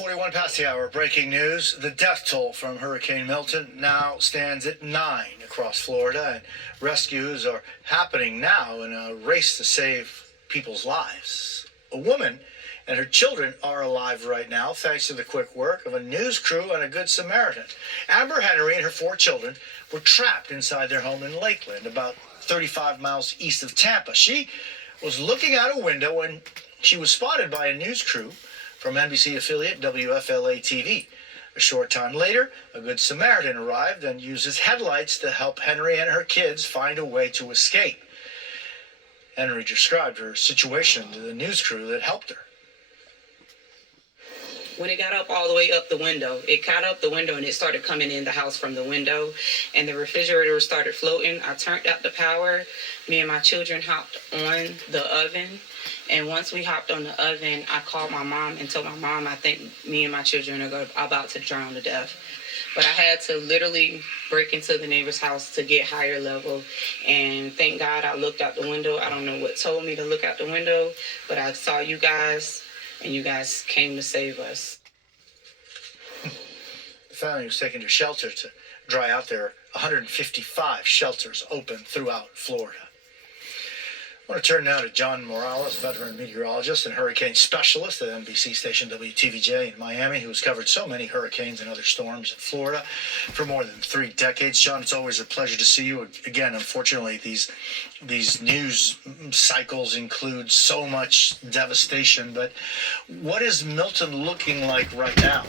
41 past the hour. Breaking news. The death toll from Hurricane Milton now stands at 9 across Florida, and rescues are happening now in a race to save people's lives. A woman and her children are alive right now thanks to the quick work of a news crew and a good Samaritan. Amber Henry and her 4 children were trapped inside their home in Lakeland, about 35 miles east of Tampa. She was looking out a window when she was spotted by a news crew from NBC affiliate WFLA-TV. A short time later, a good Samaritan arrived and used his headlights to help Henry and her kids find a way to escape. Henry described her situation to the news crew that helped her. When it got up all the way up the window, it got up the window and it started coming in the house from the window, and the refrigerator started floating. I turned out the power. Me and my children hopped on the oven. And once we hopped on the oven, I called my mom and told my mom, I think me and my children are about to drown to death. But I had to literally break into the neighbor's house to get higher level. And thank God I looked out the window. I don't know what told me to look out the window, but I saw you guys, and you guys came to save us. The family was taken to shelter to dry out. There are 155 shelters open throughout Florida. I want to turn now to John Morales, veteran meteorologist and hurricane specialist at NBC station WTVJ in Miami, who has covered so many hurricanes and other storms in Florida for more than 3 decades. John, it's always a pleasure to see you. Again, unfortunately, these news cycles include so much devastation, but what is Milton looking like right now?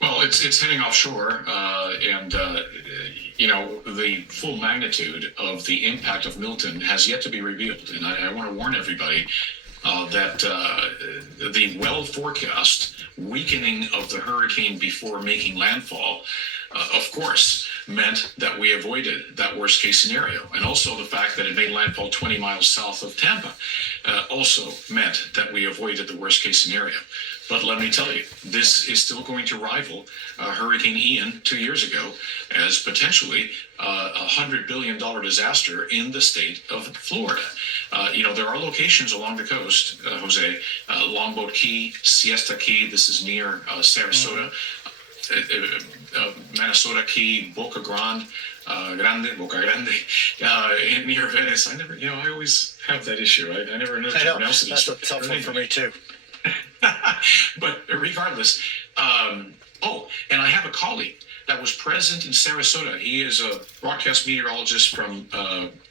Well, it's heading offshore, and the full magnitude of the impact of Milton has yet to be revealed. And I want to warn everybody that the well forecast weakening of the hurricane before making landfall, of course, meant that we avoided that worst case scenario. And also the fact that it made landfall 20 miles south of Tampa also meant that we avoided the worst case scenario. But let me tell you, this is still going to rival Hurricane Ian 2 years ago as potentially a $100 billion disaster in the state of Florida. There are locations along the coast, Jose, Longboat Key, Siesta Key, this is near Sarasota, Minnesota Key, Boca Grande, near Venice. I always have that issue. I never know how to pronounce it. That's a tough one for me too. But regardless, and I have a colleague that was present in Sarasota. He is a broadcast meteorologist from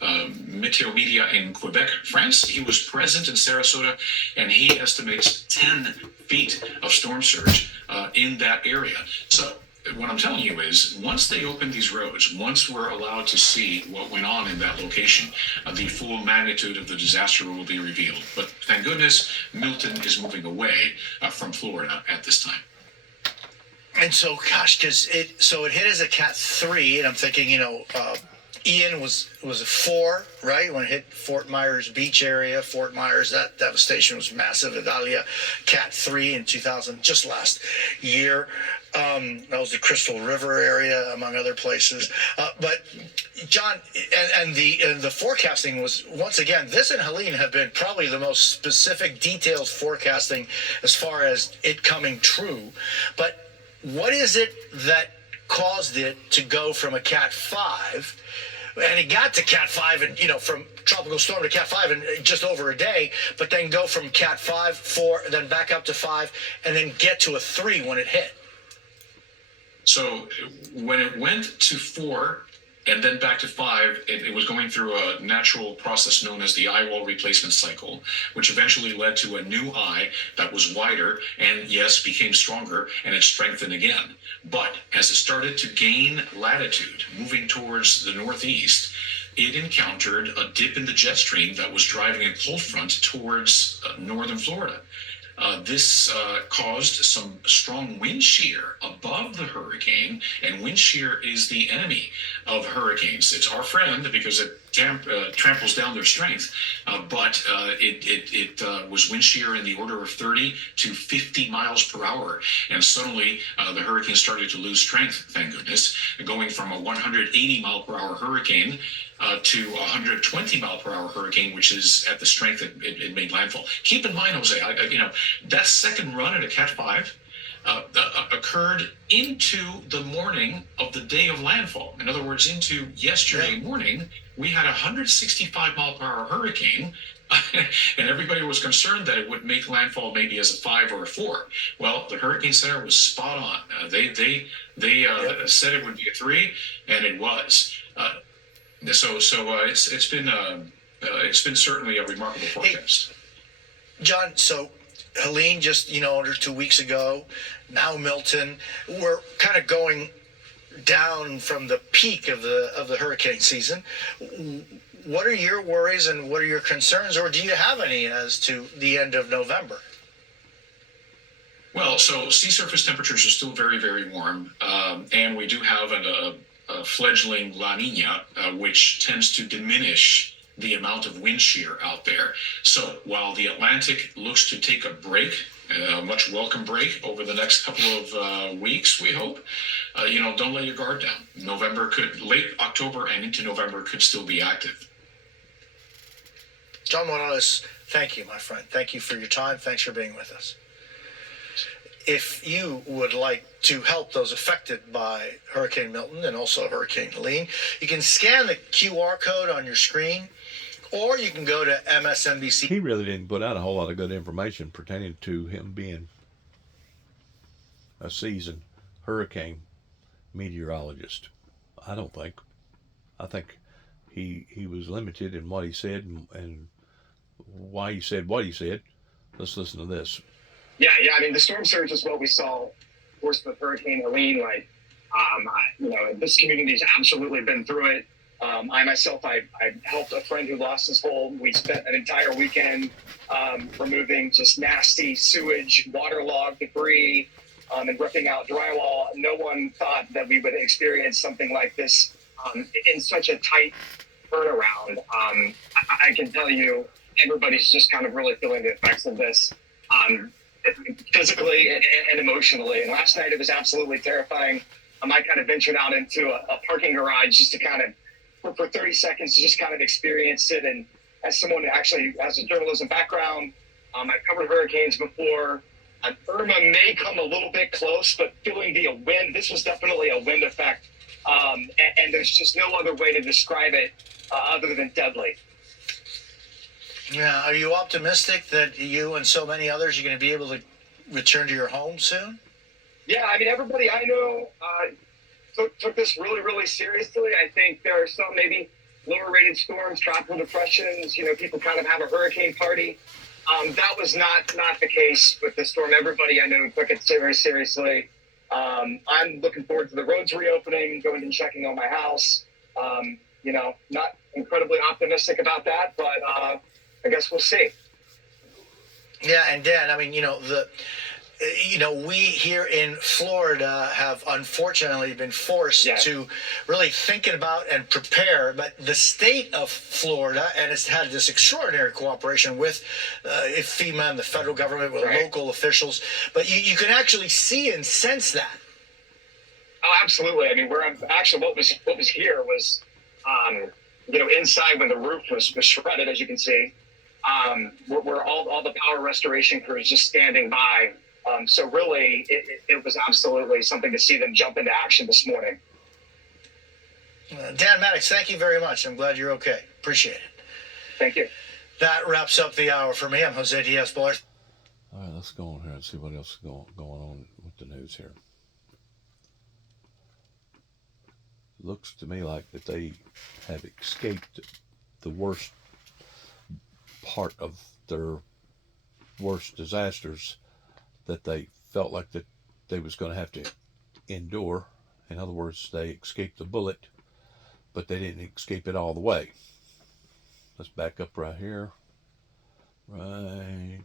Meteo Media in Quebec, France. He was present in Sarasota, and he estimates 10 feet of storm surge in that area. So what I'm telling you is, once they open these roads, once we're allowed to see what went on in that location, the full magnitude of the disaster will be revealed. But thank goodness, Milton is moving away from Florida at this time. And so, gosh, because it hit as a Cat 3, and I'm thinking, Ian was a 4, right? When it hit Fort Myers Beach area, Fort Myers, that devastation was massive. Idalia, Cat 3 in 2000, just last year. That was the Crystal River area, among other places. But John, and the forecasting was, once again, this and Helene have been probably the most specific, detailed forecasting as far as it coming true. But what is it that caused it to go from a Cat 5? And it got to Cat 5, and from tropical storm to Cat 5 in just over a day, but then go from Cat 5, 4, then back up to 5, and then get to a 3 when it hit. So when it went to 4 and then back to 5, it was going through a natural process known as the eye wall replacement cycle, which eventually led to a new eye that was wider and, yes, became stronger, and it strengthened again. But as it started to gain latitude, moving towards the northeast, it encountered a dip in the jet stream that was driving a cold front towards northern Florida. This caused some strong wind shear above the hurricane, and wind shear is the enemy of hurricanes. It's our friend because it tramples down their strength, but it was wind shear in the order of 30 to 50 miles per hour. And suddenly the hurricane started to lose strength, thank goodness, going from a 180 mile per hour hurricane to a 120 mile per hour hurricane, which is at the strength that it made landfall. Keep in mind, Jose, that second run at a Cat 5 occurred into the morning of the day of landfall. In other words, into yesterday morning, we had a 165 mile per hour hurricane, and everybody was concerned that it would make landfall maybe as a 5 or a 4. Well, the Hurricane Center was spot on. They said it would be a 3, and it was. It's been certainly a remarkable forecast. Hey, John, so Helene just, under 2 weeks ago, now Milton, we're kind of going down from the peak of the hurricane season. What are your worries and what are your concerns, or do you have any as to the end of November? Well, so sea surface temperatures are still very, very warm, and we do have a fledgling La Nina, which tends to diminish the amount of wind shear out there. So while the Atlantic looks to take a break, a much welcome break over the next couple of weeks, we hope, don't let your guard down. Late October and into November could still be active. John Morales, thank you, my friend. Thank you for your time. Thanks for being with us. If you would like to help those affected by Hurricane Milton and also Hurricane Helene, you can scan the QR code on your screen, or you can go to MSNBC. He really didn't put out a whole lot of good information pertaining to him being a seasoned hurricane meteorologist. I don't think. I think he was limited in what he said and why he said what he said. Let's listen to this. Yeah. I mean, the storm surge is what we saw, of course, with Hurricane Helene. This community's absolutely been through it. I myself, I helped a friend who lost his home. We spent an entire weekend removing just nasty sewage, waterlogged debris, and ripping out drywall. No one thought that we would experience something like this in such a tight turnaround. I can tell you, everybody's just kind of really feeling the effects of this. Physically and emotionally. And last night it was absolutely terrifying. I kind of ventured out into a parking garage just to kind of, for 30 seconds, to just kind of experience it. And as someone who actually has a journalism background, I've covered hurricanes before. Irma may come a little bit close, but feeling the wind, this was definitely a wind effect. And there's just no other way to describe it other than deadly. Yeah, are you optimistic that you and so many others are going to be able to return to your home soon? Yeah, I mean, everybody I know took this really, really seriously. I think there are some maybe lower rated storms, tropical depressions, people kind of have a hurricane party. That was not the case with the storm. Everybody I know took it very seriously. I'm looking forward to the roads reopening, going and checking on my house. Not incredibly optimistic about that, but I guess we'll see. Yeah, and Dan, I mean, we here in Florida have unfortunately been forced to really thinking about and prepare. But the state of Florida, and it's had this extraordinary cooperation with FEMA and the federal government, with local officials. But you can actually see and sense that. Oh, absolutely. I mean, what was here was, inside when the roof was shredded, as you can see. Where all the power restoration crews just standing by. So really, it was absolutely something to see them jump into action this morning. Dan Maddox, thank you very much. I'm glad you're okay. Appreciate it. Thank you. That wraps up the hour for me. I'm Jose Diaz-Balart. All right, let's go on here and see what else is going on with the news here. Looks to me like that they have escaped the worst part of their worst disasters that they felt like that they was going to have to endure. In other words, they escaped the bullet, but they didn't escape it all the way. Let's back up right here. Right.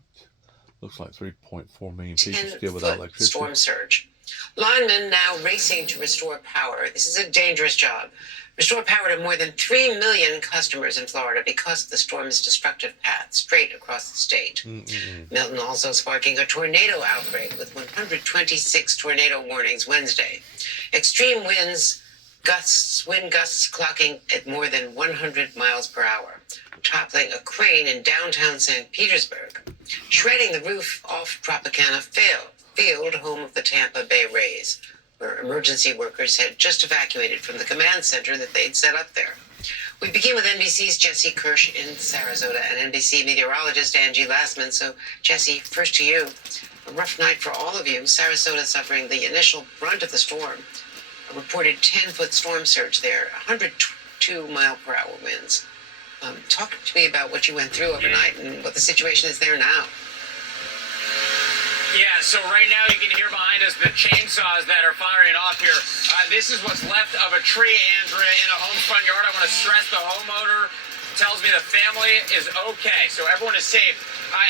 Looks like 3.4 million people still without 10-foot electricity. storm surge. Linemen now racing to restore power. This is a dangerous job. Restore power to more than 3 million customers in Florida because of the storm's destructive path straight across the state. Milton also sparking a tornado outbreak with 126 tornado warnings Wednesday. Extreme winds, wind gusts clocking at more than 100 miles per hour, toppling a crane in downtown St. Petersburg, shredding the roof off Tropicana Field, home of the Tampa Bay Rays, where emergency workers had just evacuated from the command center that they'd set up there. We begin with NBC's Jesse Kirsch in Sarasota and NBC meteorologist Angie Lastman. So, Jesse, first to you. A rough night for all of you. Sarasota suffering the initial brunt of the storm. A reported 10-foot storm surge there, 102 mile per hour winds. Talk to me about what you went through overnight and what the situation is there now. Yeah, so right now you can hear behind us the chainsaws that are firing off here. This is what's left of a tree, Andrea, in a home's front yard. I want to stress the homeowner tells me the family is okay, so everyone is safe.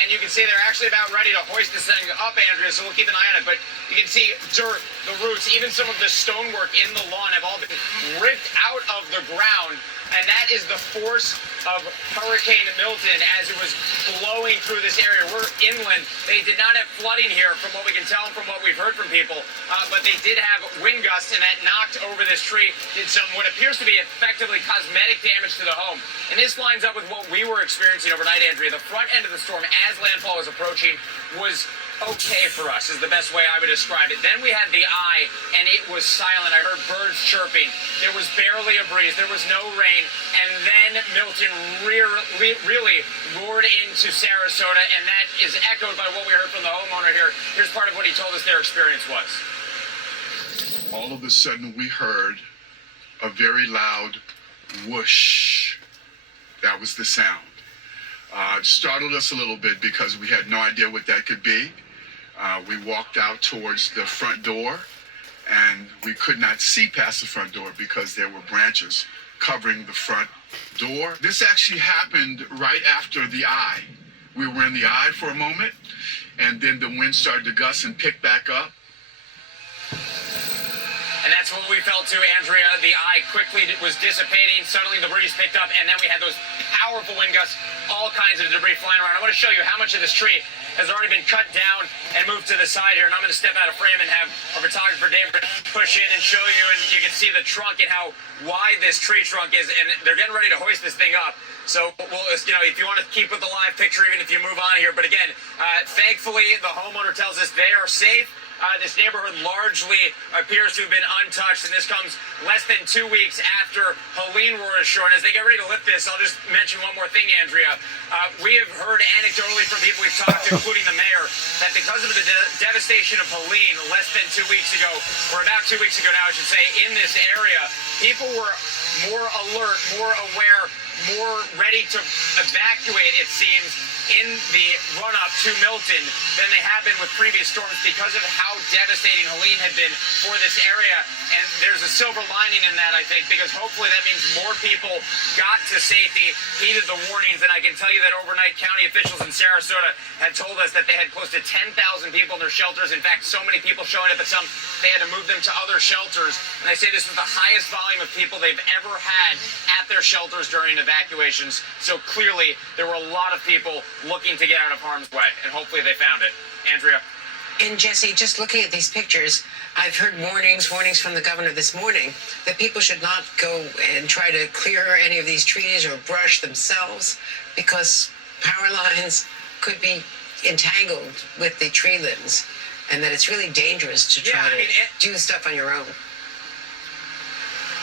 And you can see they're actually about ready to hoist this thing up, Andrea, so we'll keep an eye on it. But you can see dirt, the roots, even some of the stonework in the lawn have all been ripped out of the ground. And that is the force of Hurricane Milton as it was blowing through this area. We're inland. They did not have flooding here from what we can tell and from what we've heard from people. But they did have wind gusts, and that knocked over this tree, did some what appears to be effectively cosmetic damage to the home. And this lines up with what we were experiencing overnight, Andrea. The front end of the storm, as landfall was approaching, was okay for us, is the best way I would describe it. Then we had the eye, and it was silent. I heard birds chirping. There was barely a breeze. There was no rain. And then Milton really roared into Sarasota, and that is echoed by what we heard from the homeowner here. Here's part of what he told us their experience was. All of a sudden, we heard a very loud whoosh. That was the sound. It startled us a little bit because we had no idea what that could be. We walked out towards the front door, and we could not see past the front door because there were branches covering the front door. This actually happened right after the eye. We were in the eye for a moment, and then the wind started to gust and pick back up. And that's what we felt too, Andrea. The eye quickly was dissipating. Suddenly the breeze picked up, and then we had those powerful wind gusts, all kinds of debris flying around. I want to show you how much of this tree has already been cut down and moved to the side here. And I'm going to step out of frame and have our photographer David push in and show you. And you can see the trunk and how wide this tree trunk is. And they're getting ready to hoist this thing up. So, if you want to keep with the live picture, even if you move on here. But again, thankfully, the homeowner tells us they are safe. This neighborhood largely appears to have been untouched, and this comes less than 2 weeks after Helene roared ashore. And as they get ready to lift this, I'll just mention one more thing, Andrea. We have heard anecdotally from people we've talked to, including the mayor, that because of the devastation of Helene less than 2 weeks ago, or about 2 weeks ago now, I should say, in this area, people were more alert, more aware, more ready to evacuate, it seems, in the run-up to Milton than they have been with previous storms because of how devastating Helene had been for this area. And there's a silver lining in that, I think, because hopefully that means more people got to safety, heeded the warnings. And I can tell you that overnight county officials in Sarasota had told us that they had close to 10,000 people in their shelters. In fact, so many people showing up at some, they had to move them to other shelters. And they say this was the highest volume of people they've ever had at their shelters during evacuations. So clearly there were a lot of people looking to get out of harm's way, and hopefully they found it. Andrea. And Jesse, just looking at these pictures, I've heard warnings from the governor this morning that people should not go and try to clear any of these trees or brush themselves because power lines could be entangled with the tree limbs, and that it's really dangerous to try to do stuff on your own.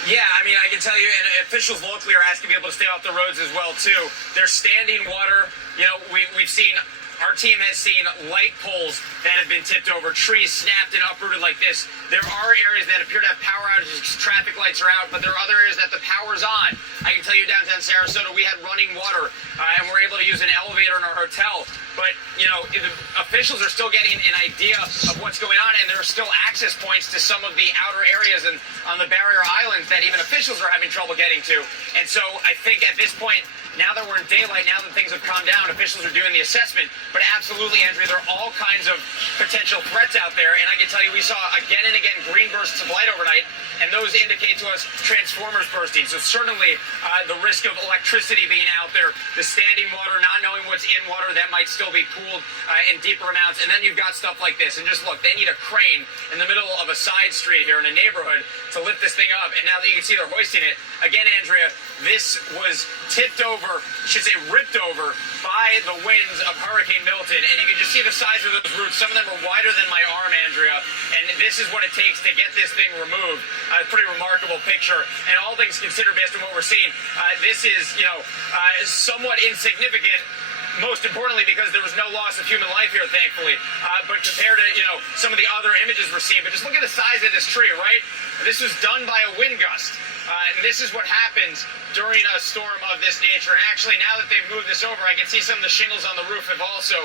Yeah, I mean, I can tell you, and officials locally are asking people to stay off the roads as well, too. There's standing water. You know, we've seen, our team has seen light poles that have been tipped over, trees snapped and uprooted like this. There are areas that appear to have power outages, traffic lights are out, but there are other areas that the power's on. I can tell you downtown Sarasota, we had running water, and we're able to use an elevator in our hotel. But, you know, the officials are still getting an idea of what's going on, and there are still access points to some of the outer areas and on the barrier islands that even officials are having trouble getting to. And so I think at this point, Now that we're in daylight, now that things have calmed down, officials are doing the assessment. But absolutely, Andrea, there are all kinds of potential threats out there. And I can tell you, we saw again and again green bursts of light overnight, and those indicate to us transformers bursting. So certainly the risk of electricity being out there, the standing water, not knowing what's in water, that might still be cooled in deeper amounts. And then you've got stuff like this. And just look, they need a crane in the middle of a side street here in a neighborhood to lift this thing up. And now that you can see they're hoisting it, again, Andrea, this was tipped over, should say ripped over, by the winds of Hurricane Milton. And you can just see the size of those roots. Some of them are wider than my arm, Andrea. And this is what it takes to get this thing removed. A pretty remarkable picture. And all things considered, based on what we're seeing, this is, somewhat insignificant. Most importantly, because there was no loss of human life here, thankfully. But compared to, some of the other images we're seeing, but just look at the size of this tree, right? This was done by a wind gust. And this is what happens during a storm of this nature. And actually, now that they've moved this over, I can see some of the shingles on the roof have also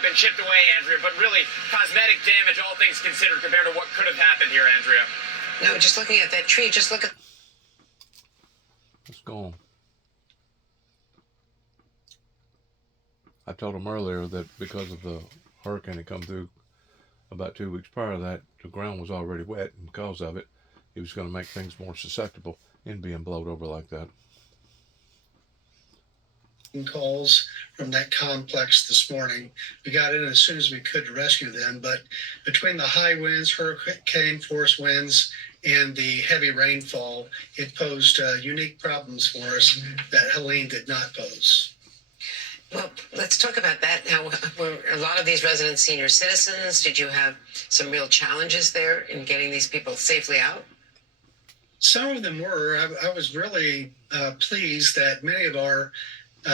been chipped away, Andrea. But really, cosmetic damage, all things considered, compared to what could have happened here, Andrea. No, just looking at that tree, just look at... It's gone. I told him earlier that because of the hurricane that come through about 2 weeks prior to that, the ground was already wet, and because of it, it was going to make things more susceptible in being blowed over like that. Calls from that complex this morning. We got in as soon as we could to rescue them, but between the high winds, hurricane force winds, and the heavy rainfall, it posed unique problems for us that Helene did not pose. Well, let's talk about that now. Were a lot of these residents senior citizens? Did you have some real challenges there in getting these people safely out? Some of them were. I was really pleased that many of our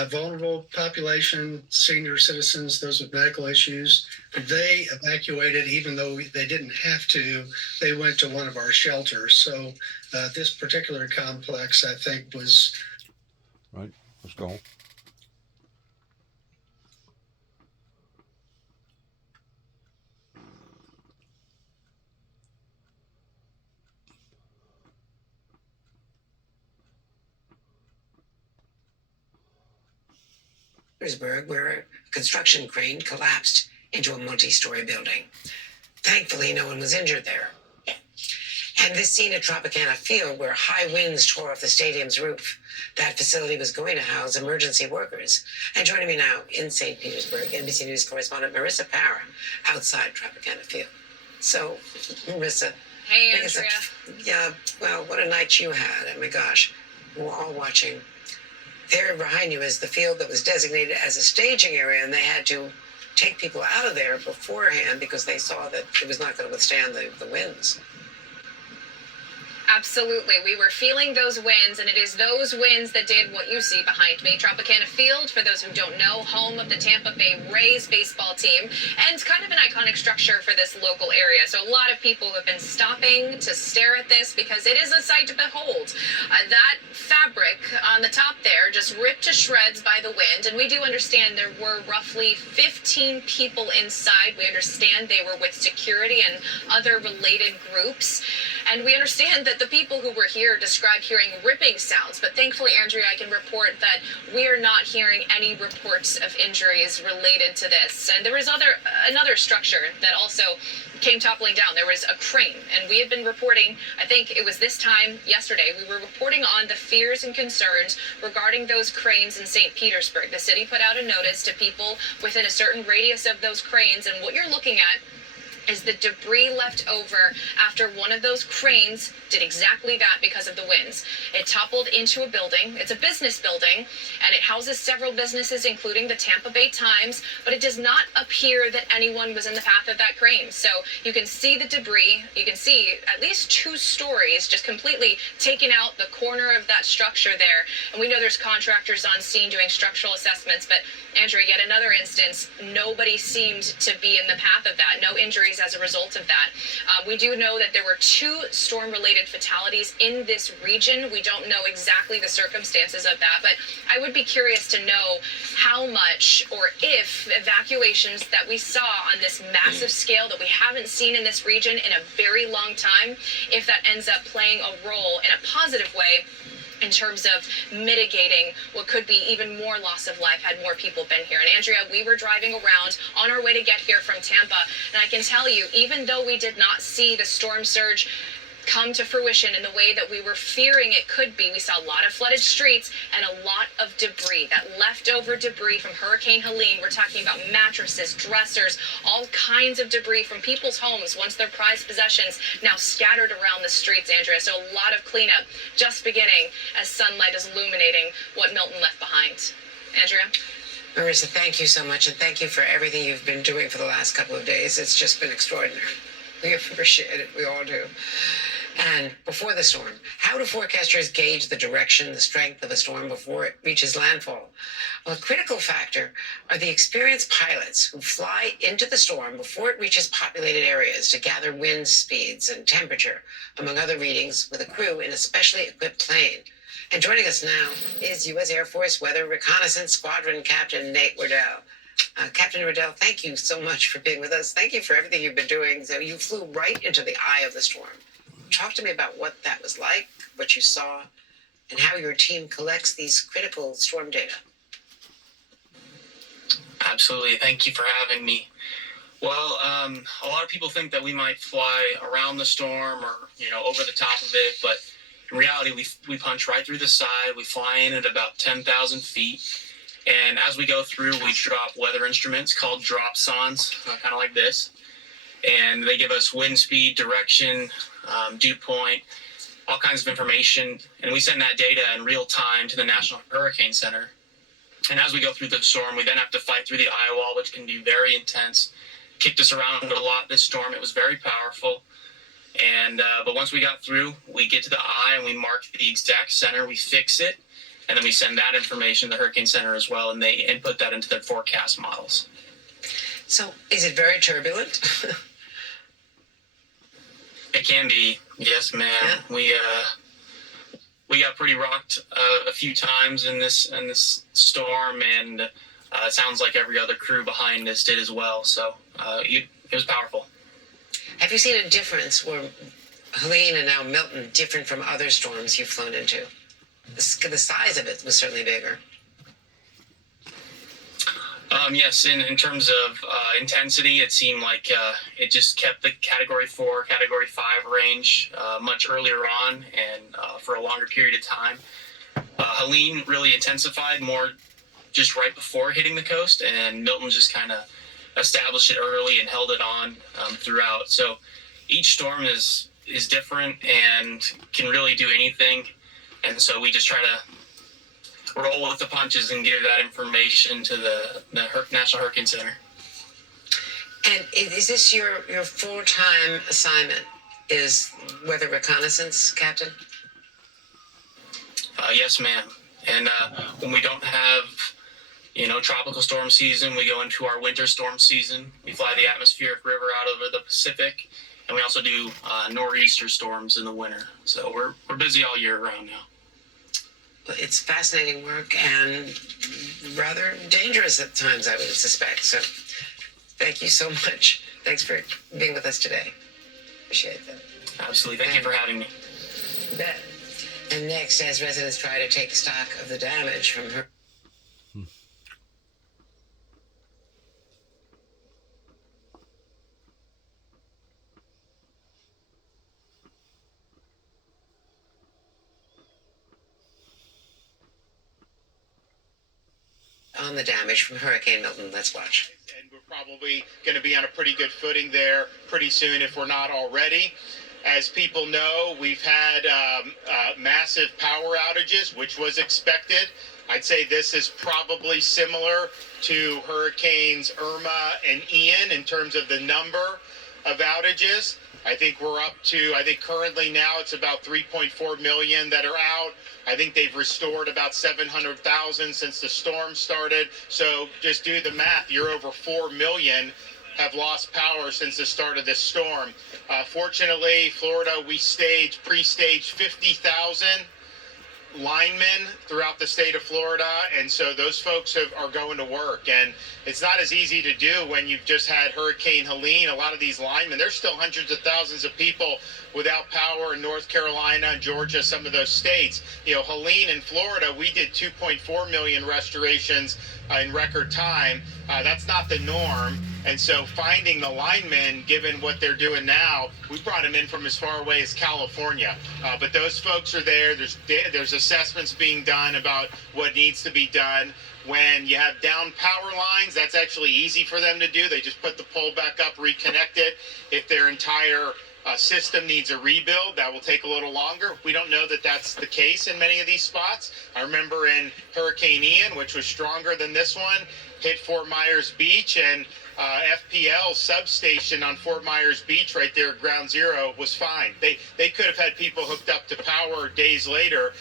vulnerable population, senior citizens, those with medical issues, they evacuated even though they didn't have to. They went to one of our shelters. So this particular complex, I think, was... Right, let's go. Petersburg, where a construction crane collapsed into a multi-story building. Thankfully, no one was injured there. And this scene at Tropicana Field, where high winds tore off the stadium's roof. That facility was going to house emergency workers. And joining me now in St. Petersburg, NBC News correspondent Marissa Para, outside Tropicana Field. So, Marissa. Hey, Andrea. Yeah, well, what a night you had. Oh my gosh. We're all watching. There behind you is the field that was designated as a staging area, and they had to take people out of there beforehand because they saw that it was not going to withstand the winds. Absolutely. We were feeling those winds, and it is those winds that did what you see behind me. Tropicana Field, for those who don't know, home of the Tampa Bay Rays baseball team, and kind of an iconic structure for this local area. So a lot of people have been stopping to stare at this because it is a sight to behold. That fabric on the top there just ripped to shreds by the wind, and we do understand there were roughly 15 people inside. We understand they were with security and other related groups, and we understand that the people who were here described hearing ripping sounds, but thankfully, Andrea, I can report that we are not hearing any reports of injuries related to this. And there was another structure that also came toppling down. There was a crane, and we had been reporting, I think it was this time yesterday, we were reporting on the fears and concerns regarding those cranes in St. Petersburg. The city put out a notice to people within a certain radius of those cranes, and what you're looking at is the debris left over after one of those cranes did exactly that because of the winds. It toppled into a building. It's a business building, and it houses several businesses, including the Tampa Bay Times, but it does not appear that anyone was in the path of that crane. So you can see the debris. You can see at least 2 stories just completely taking out the corner of that structure there. And we know there's contractors on scene doing structural assessments, but Andrea, yet another instance, nobody seemed to be in the path of that. No injuries as a result of that. We do know that there were 2 storm-related fatalities in this region. We don't know exactly the circumstances of that, but I would be curious to know how much or if evacuations that we saw on this massive scale that we haven't seen in this region in a very long time, if that ends up playing a role in a positive way in terms of mitigating what could be even more loss of life had more people been here. And Andrea, we were driving around on our way to get here from Tampa, and I can tell you, even though we did not see the storm surge come to fruition in the way that we were fearing it could be, we saw a lot of flooded streets and a lot of debris, that leftover debris from Hurricane Helene. We're talking about mattresses, dressers, all kinds of debris from people's homes, once their prized possessions, now scattered around the streets, Andrea. So a lot of cleanup just beginning as sunlight is illuminating what Milton left behind. Andrea? Marissa, thank you so much, and thank you for everything you've been doing for the last couple of days. It's just been extraordinary. We appreciate it. We all do. And before the storm, how do forecasters gauge the direction, the strength of a storm before it reaches landfall? Well, a critical factor are the experienced pilots who fly into the storm before it reaches populated areas to gather wind speeds and temperature, among other readings, with a crew in a specially equipped plane. And joining us now is U.S. Air Force Weather Reconnaissance Squadron Captain Nate Waddell. Captain Waddell, thank you so much for being with us. Thank you for everything you've been doing. So you flew right into the eye of the storm. Talk to me about what that was like, what you saw, and how your team collects these critical storm data. Absolutely. Thank you for having me. Well, a lot of people think that we might fly around the storm or, over the top of it, but in reality, we punch right through the side. We fly in at about 10,000 feet. And as we go through, we drop weather instruments called dropsondes, kind of like this. And they give us wind speed, direction, dew point, all kinds of information. And we send that data in real time to the National Hurricane Center. And as we go through the storm, we then have to fight through the eye wall, which can be very intense. Kicked us around a lot this storm. It was very powerful. And but once we got through, we get to the eye and we mark the exact center. We fix it. And then we send that information to the Hurricane Center as well, and they input that into their forecast models. So is it very turbulent? It can be, yes, ma'am. Yeah. We got pretty rocked a few times in this storm, and it sounds like every other crew behind us did as well. So it was powerful. Have you seen a difference where Helene and now Milton different from other storms you've flown into? The size of it was certainly bigger. Yes, in terms of intensity, it seemed like it just kept the Category 4, Category 5 range much earlier on and for a longer period of time. Helene really intensified more just right before hitting the coast, and Milton just kind of established it early and held it on throughout. So each storm is different and can really do anything. And so we just try to roll with the punches and give that information to the National Hurricane Center. And is this your full-time assignment, is weather reconnaissance, Captain? Yes, ma'am. And when we don't have, tropical storm season, we go into our winter storm season. We fly the atmospheric river out over the Pacific, and we also do nor'easter storms in the winter. So we're busy all year round now. It's fascinating work and rather dangerous at times, I would suspect. So thank you so much. Thanks for being with us today. Appreciate that. Absolutely. Thank you for having me. You bet. And next, as residents try to take stock of the damage from her. On the damage from Hurricane Milton. Let's watch. And we're probably going to be on a pretty good footing there pretty soon if we're not already. As people know, we've had massive power outages, which was expected. I'd say this is probably similar to Hurricanes Irma and Ian in terms of the number of outages. I think we're up to, currently now it's about 3.4 million that are out. I think they've restored about 700,000 since the storm started. So just do the math. You're over 4 million have lost power since the start of this storm. Fortunately, Florida, we pre-staged 50,000 linemen throughout the state of Florida, and so those folks are going to work. And it's not as easy to do when you've just had Hurricane Helene. A lot of these linemen, there's still hundreds of thousands of people without power in North Carolina, Georgia, some of those states. Helene in Florida, we did 2.4 million restorations in record time. That's not the norm. And so finding the linemen, given what they're doing now, we brought them in from as far away as California. But those folks are there. There's assessments being done about what needs to be done. When you have down power lines, that's actually easy for them to do. They just put the pole back up, reconnect it. If their entire system needs a rebuild, that will take a little longer. We don't know that that's the case in many of these spots. I remember in Hurricane Ian, which was stronger than this one, hit Fort Myers Beach, and FPL substation on Fort Myers Beach right there at Ground Zero was fine. They could have had people hooked up to power days later.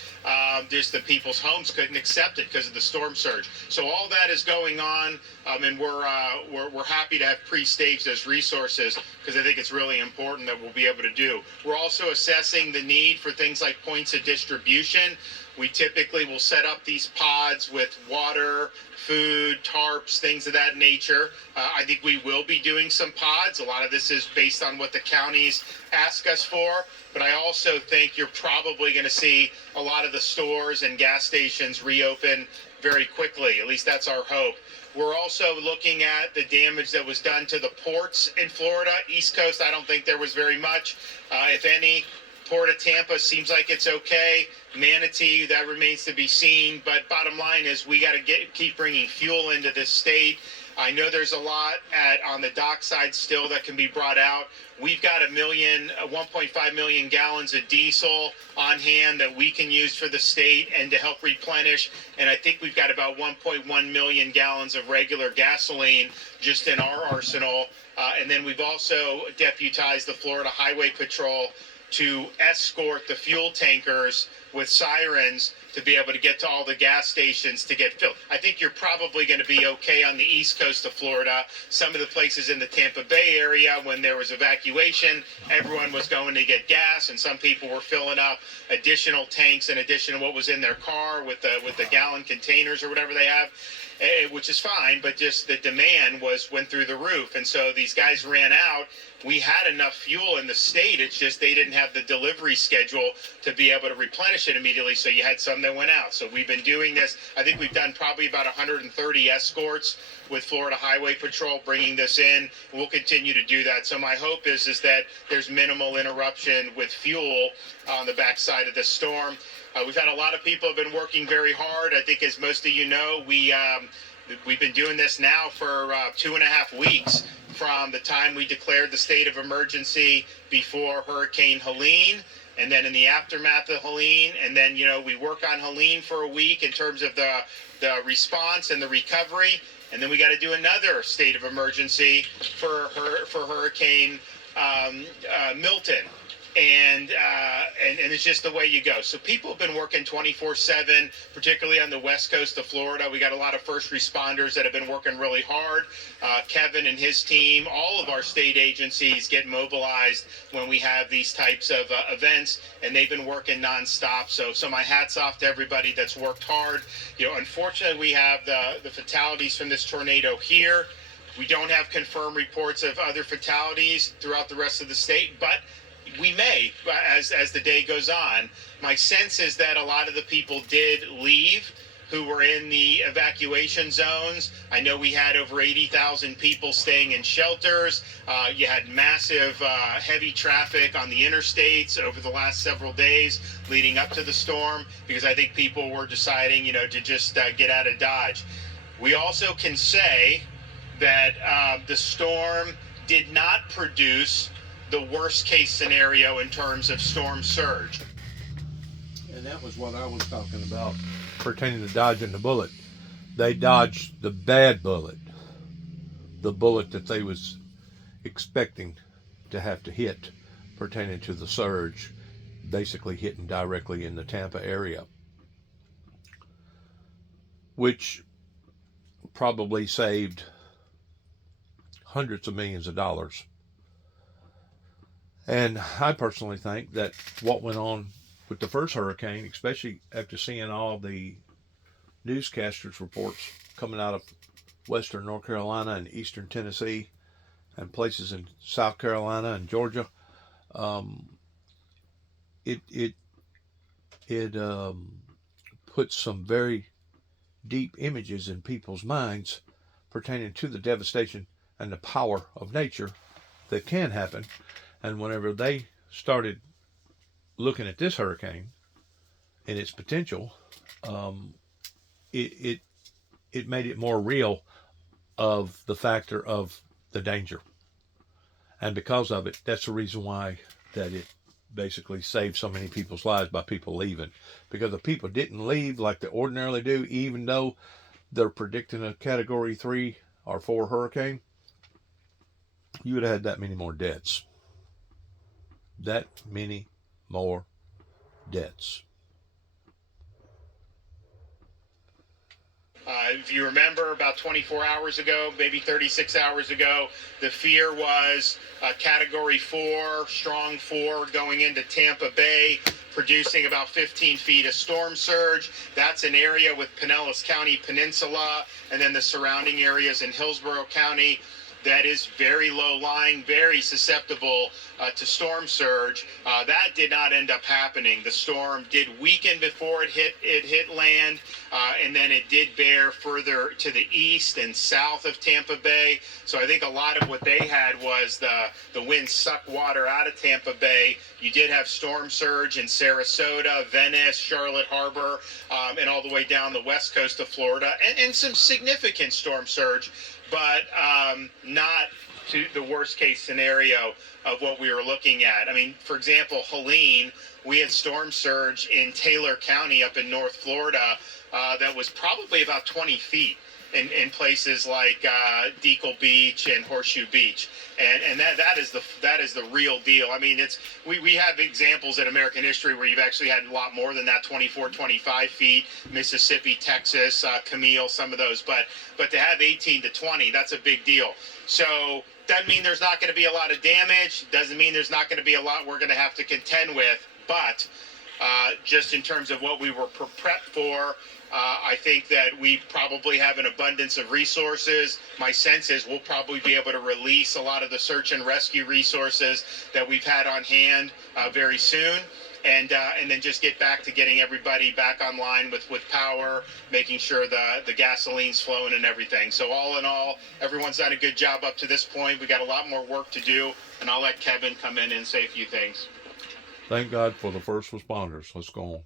Just the people's homes couldn't accept it because of the storm surge. So all that is going on, and we're happy to have pre-staged those resources because I think it's really important that we'll be able to do. We're also assessing the need for things like points of distribution. We typically will set up these pods with water, food, tarps, things of that nature. I think we will be doing some pods. A lot of this is based on what the counties ask us for, but I also think you're probably going to see a lot of the stores and gas stations reopen very quickly. At least that's our hope. We're also looking at the damage that was done to the ports in Florida. East Coast, I don't think there was very much, if any. Port of Tampa seems like it's okay. Manatee, that remains to be seen. But bottom line is we got to keep bringing fuel into this state. I know there's a lot on the dock side still that can be brought out. We've got 1.5 million gallons of diesel on hand that we can use for the state and to help replenish. And I think we've got about 1.1 million gallons of regular gasoline just in our arsenal. And then we've also deputized the Florida Highway Patrol to escort the fuel tankers with sirens to be able to get to all the gas stations to get filled. I think you're probably going to be okay on the east coast of Florida. Some of the places in the Tampa Bay area, when there was evacuation, everyone was going to get gas, and some people were filling up additional tanks in addition to what was in their car with the gallon containers or whatever they have. Which is fine, but just the demand went through the roof. And so these guys ran out. We had enough fuel in the state. It's just they didn't have the delivery schedule to be able to replenish it immediately. So you had some that went out. So we've been doing this. I think we've done probably about 130 escorts with Florida Highway Patrol bringing this in. We'll continue to do that. So my hope is that there's minimal interruption with fuel on the backside of this storm. We've had a lot of people have been working very hard. I think, as most of you know, we've been doing this now for 2.5 weeks from the time we declared the state of emergency before Hurricane Helene, and then in the aftermath of Helene, and then we work on Helene for a week in terms of the response and the recovery, and then we got to do another state of emergency for Hurricane Milton. And it's just the way you go. So people have been working 24/7, particularly on the west coast of Florida. We got a lot of first responders that have been working really hard. Kevin and his team, all of our state agencies get mobilized when we have these types of events, and they've been working nonstop. So my hat's off to everybody that's worked hard. Unfortunately, we have the fatalities from this tornado here. We don't have confirmed reports of other fatalities throughout the rest of the state, but we may, as the day goes on. My sense is that a lot of the people did leave who were in the evacuation zones. I know we had over 80,000 people staying in shelters. You had massive heavy traffic on the interstates over the last several days leading up to the storm because I think people were deciding, to just get out of Dodge. We also can say that the storm did not produce the worst case scenario in terms of storm surge. And that was what I was talking about pertaining to dodging the bullet. They dodged the bad bullet, the bullet that they was expecting to have to hit pertaining to the surge, basically hitting directly in the Tampa area, which probably saved hundreds of millions of dollars. And I personally think that what went on with the first hurricane, especially after seeing all the newscasters reports coming out of western North Carolina and eastern Tennessee and places in South Carolina and Georgia, it puts some very deep images in people's minds pertaining to the devastation and the power of nature that can happen. And whenever they started looking at this hurricane and its potential, it made it more real of the factor of the danger. And because of it, that's the reason why that it basically saved so many people's lives by people leaving. Because if people didn't leave like they ordinarily do, even though they're predicting a category 3 or 4 hurricane, you would have had that many more deaths. That many more deaths. If you remember, about 24 hours ago, maybe 36 hours ago, the fear was Category 4, strong 4, going into Tampa Bay, producing about 15 feet of storm surge. That's an area with Pinellas County Peninsula, and then the surrounding areas in Hillsborough County. That is very low lying, very susceptible to storm surge. That did not end up happening. The storm did weaken before it hit land, and then it did bear further to the east and south of Tampa Bay. So I think a lot of what they had was the wind sucked water out of Tampa Bay. You did have storm surge in Sarasota, Venice, Charlotte Harbor, and all the way down the west coast of Florida, and some significant storm surge, but not to the worst case scenario of what we were looking at. I mean, for example, Helene, we had storm surge in Taylor County up in North Florida that was probably about 20 feet in places like Deacle Beach and Horseshoe Beach. And that is the real deal. I mean, we have examples in American history where you've actually had a lot more than that, 24, 25 feet, Mississippi, Texas, Camille, some of those. But to have 18 to 20, that's a big deal. So doesn't mean there's not going to be a lot of damage. Doesn't mean there's not going to be a lot we're going to have to contend with. But just in terms of what we were prepped for, I think that we probably have an abundance of resources. My sense is we'll probably be able to release a lot of the search and rescue resources that we've had on hand very soon. And then just get back to getting everybody back online with power, making sure the gasoline's flowing and everything. So all in all, everyone's done a good job up to this point. We got a lot more work to do, and I'll let Kevin come in and say a few things. Thank God for the first responders. Let's go on.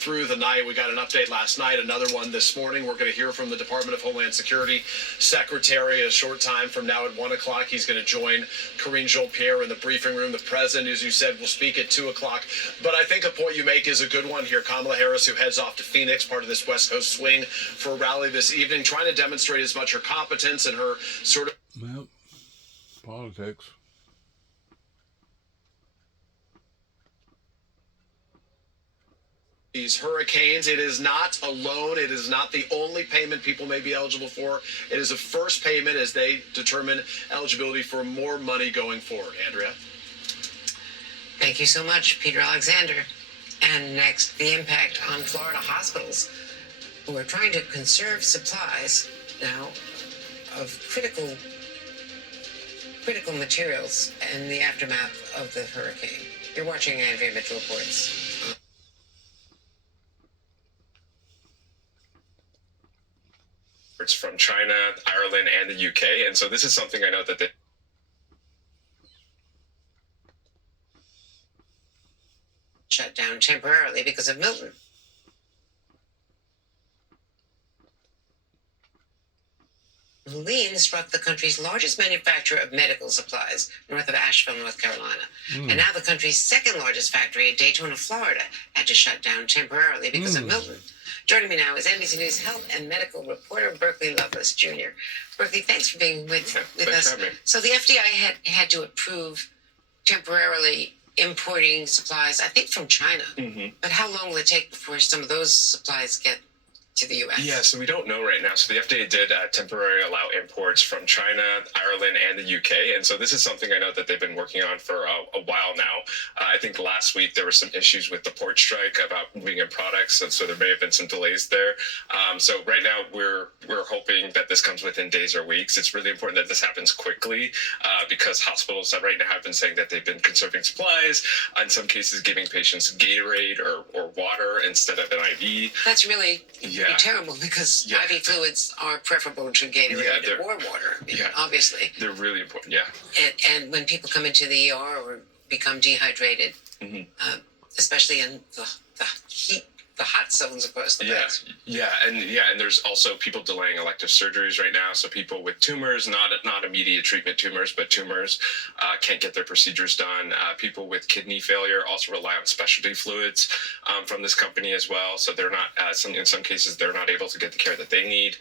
Through the night. We got an update last night, another one this morning. We're going to hear from the Department of Homeland Security Secretary a short time from now at 1 o'clock. He's going to join Karine Jean-Pierre in the briefing room. The president, as you said, will speak at 2 o'clock. But I think the point you make is a good one here. Kamala Harris, who heads off to Phoenix, part of this West Coast swing for a rally this evening, trying to demonstrate as much her competence and her sort of... Well, politics. These hurricanes. It is not alone. It is not the only payment people may be eligible for. It is a first payment as they determine eligibility for more money going forward. Andrea? Thank you so much, Peter Alexander. And next, the impact on Florida hospitals who are trying to conserve supplies now of critical materials in the aftermath of the hurricane. You're watching Andrea Mitchell Reports. From China, Ireland, and the UK. And so this is something I know that they shut down temporarily because of Milton. Helene struck the country's largest manufacturer of medical supplies north of Asheville, North Carolina. And now the country's second largest factory, Daytona, Florida, had to shut down temporarily because of Milton. Joining me now is NBC News health and medical reporter Berkeley Loveless Jr. Berkeley, thanks for being with thanks us. for having me. So the FDA had to approve temporarily importing supplies, I think from China. Mm-hmm. But how long will it take before some of those supplies get to the U.S.? Yeah, so we don't know right now. So the FDA did temporarily allow imports from China, Ireland, and the UK. And so this is something I know that they've been working on for a while now. I think last week there were some issues with the port strike about moving in products, and so there may have been some delays there. So right now we're hoping that this comes within days or weeks. It's really important that this happens quickly because hospitals right now have been saying that they've been conserving supplies, in some cases giving patients Gatorade or water instead of an IV. That's really Yeah. terrible because IV fluids are preferable to Gatorade or water, obviously. They're really important, yeah. And when people come into the ER or become dehydrated, especially in the heat, the hot zones across the beds. And there's also people delaying elective surgeries right now. So people with tumors, not immediate treatment tumors, but tumors can't get their procedures done. People with kidney failure also rely on specialty fluids from this company as well. So they're not, in some cases, they're not able to get the care that they need.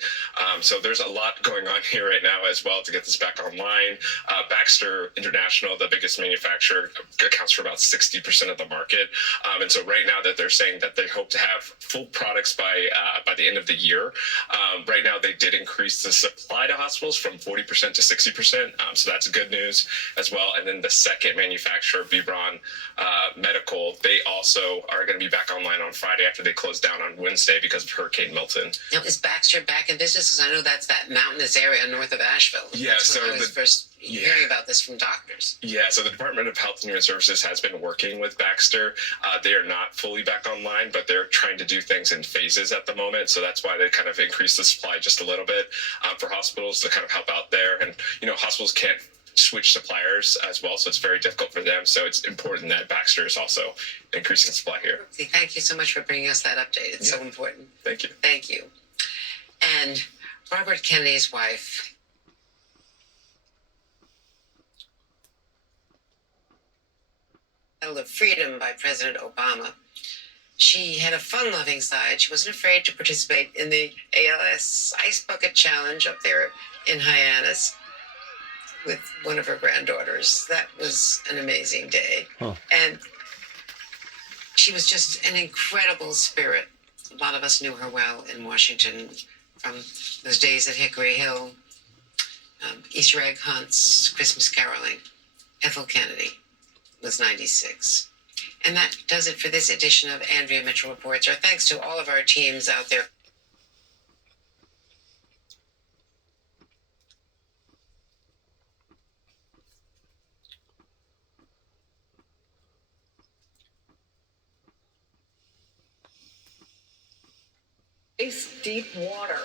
So there's a lot going on here right now as well to get this back online. Baxter International, the biggest manufacturer, accounts for about 60% of the market. And so right now that they're saying that they hope to have full products by the end of the year. Right now, they did increase the supply to hospitals from 40% to 60%. So that's good news as well. And then the second manufacturer, Bebron Medical, they also are going to be back online on Friday after they closed down on Wednesday because of Hurricane Milton. Now, is Baxter back in business? Because I know that's that mountainous area north of Asheville. Yeah, that's so when I was first hearing about this from doctors. Yeah, so the Department of Health and Human Services has been working with Baxter. They are not fully back online, but they're trying to do things in phases at the moment. So that's why they kind of increased the supply just a little bit for hospitals to kind of help out there. And, hospitals can't switch suppliers as well, so it's very difficult for them. So it's important that Baxter is also increasing supply here. Thank you so much for bringing us that update. It's so important. Thank you. Thank you. And Robert Kennedy's wife, Medal of Freedom by President Obama. She had a fun-loving side. She wasn't afraid to participate in the ALS Ice Bucket Challenge up there in Hyannis with one of her granddaughters. That was an amazing day. And she was just an incredible spirit. A lot of us knew her well in Washington from those days at Hickory Hill, Easter egg hunts, Christmas caroling. Ethel Kennedy was 96. And that does it for this edition of Andrea Mitchell Reports. Our thanks to all of our teams out there. Deep water.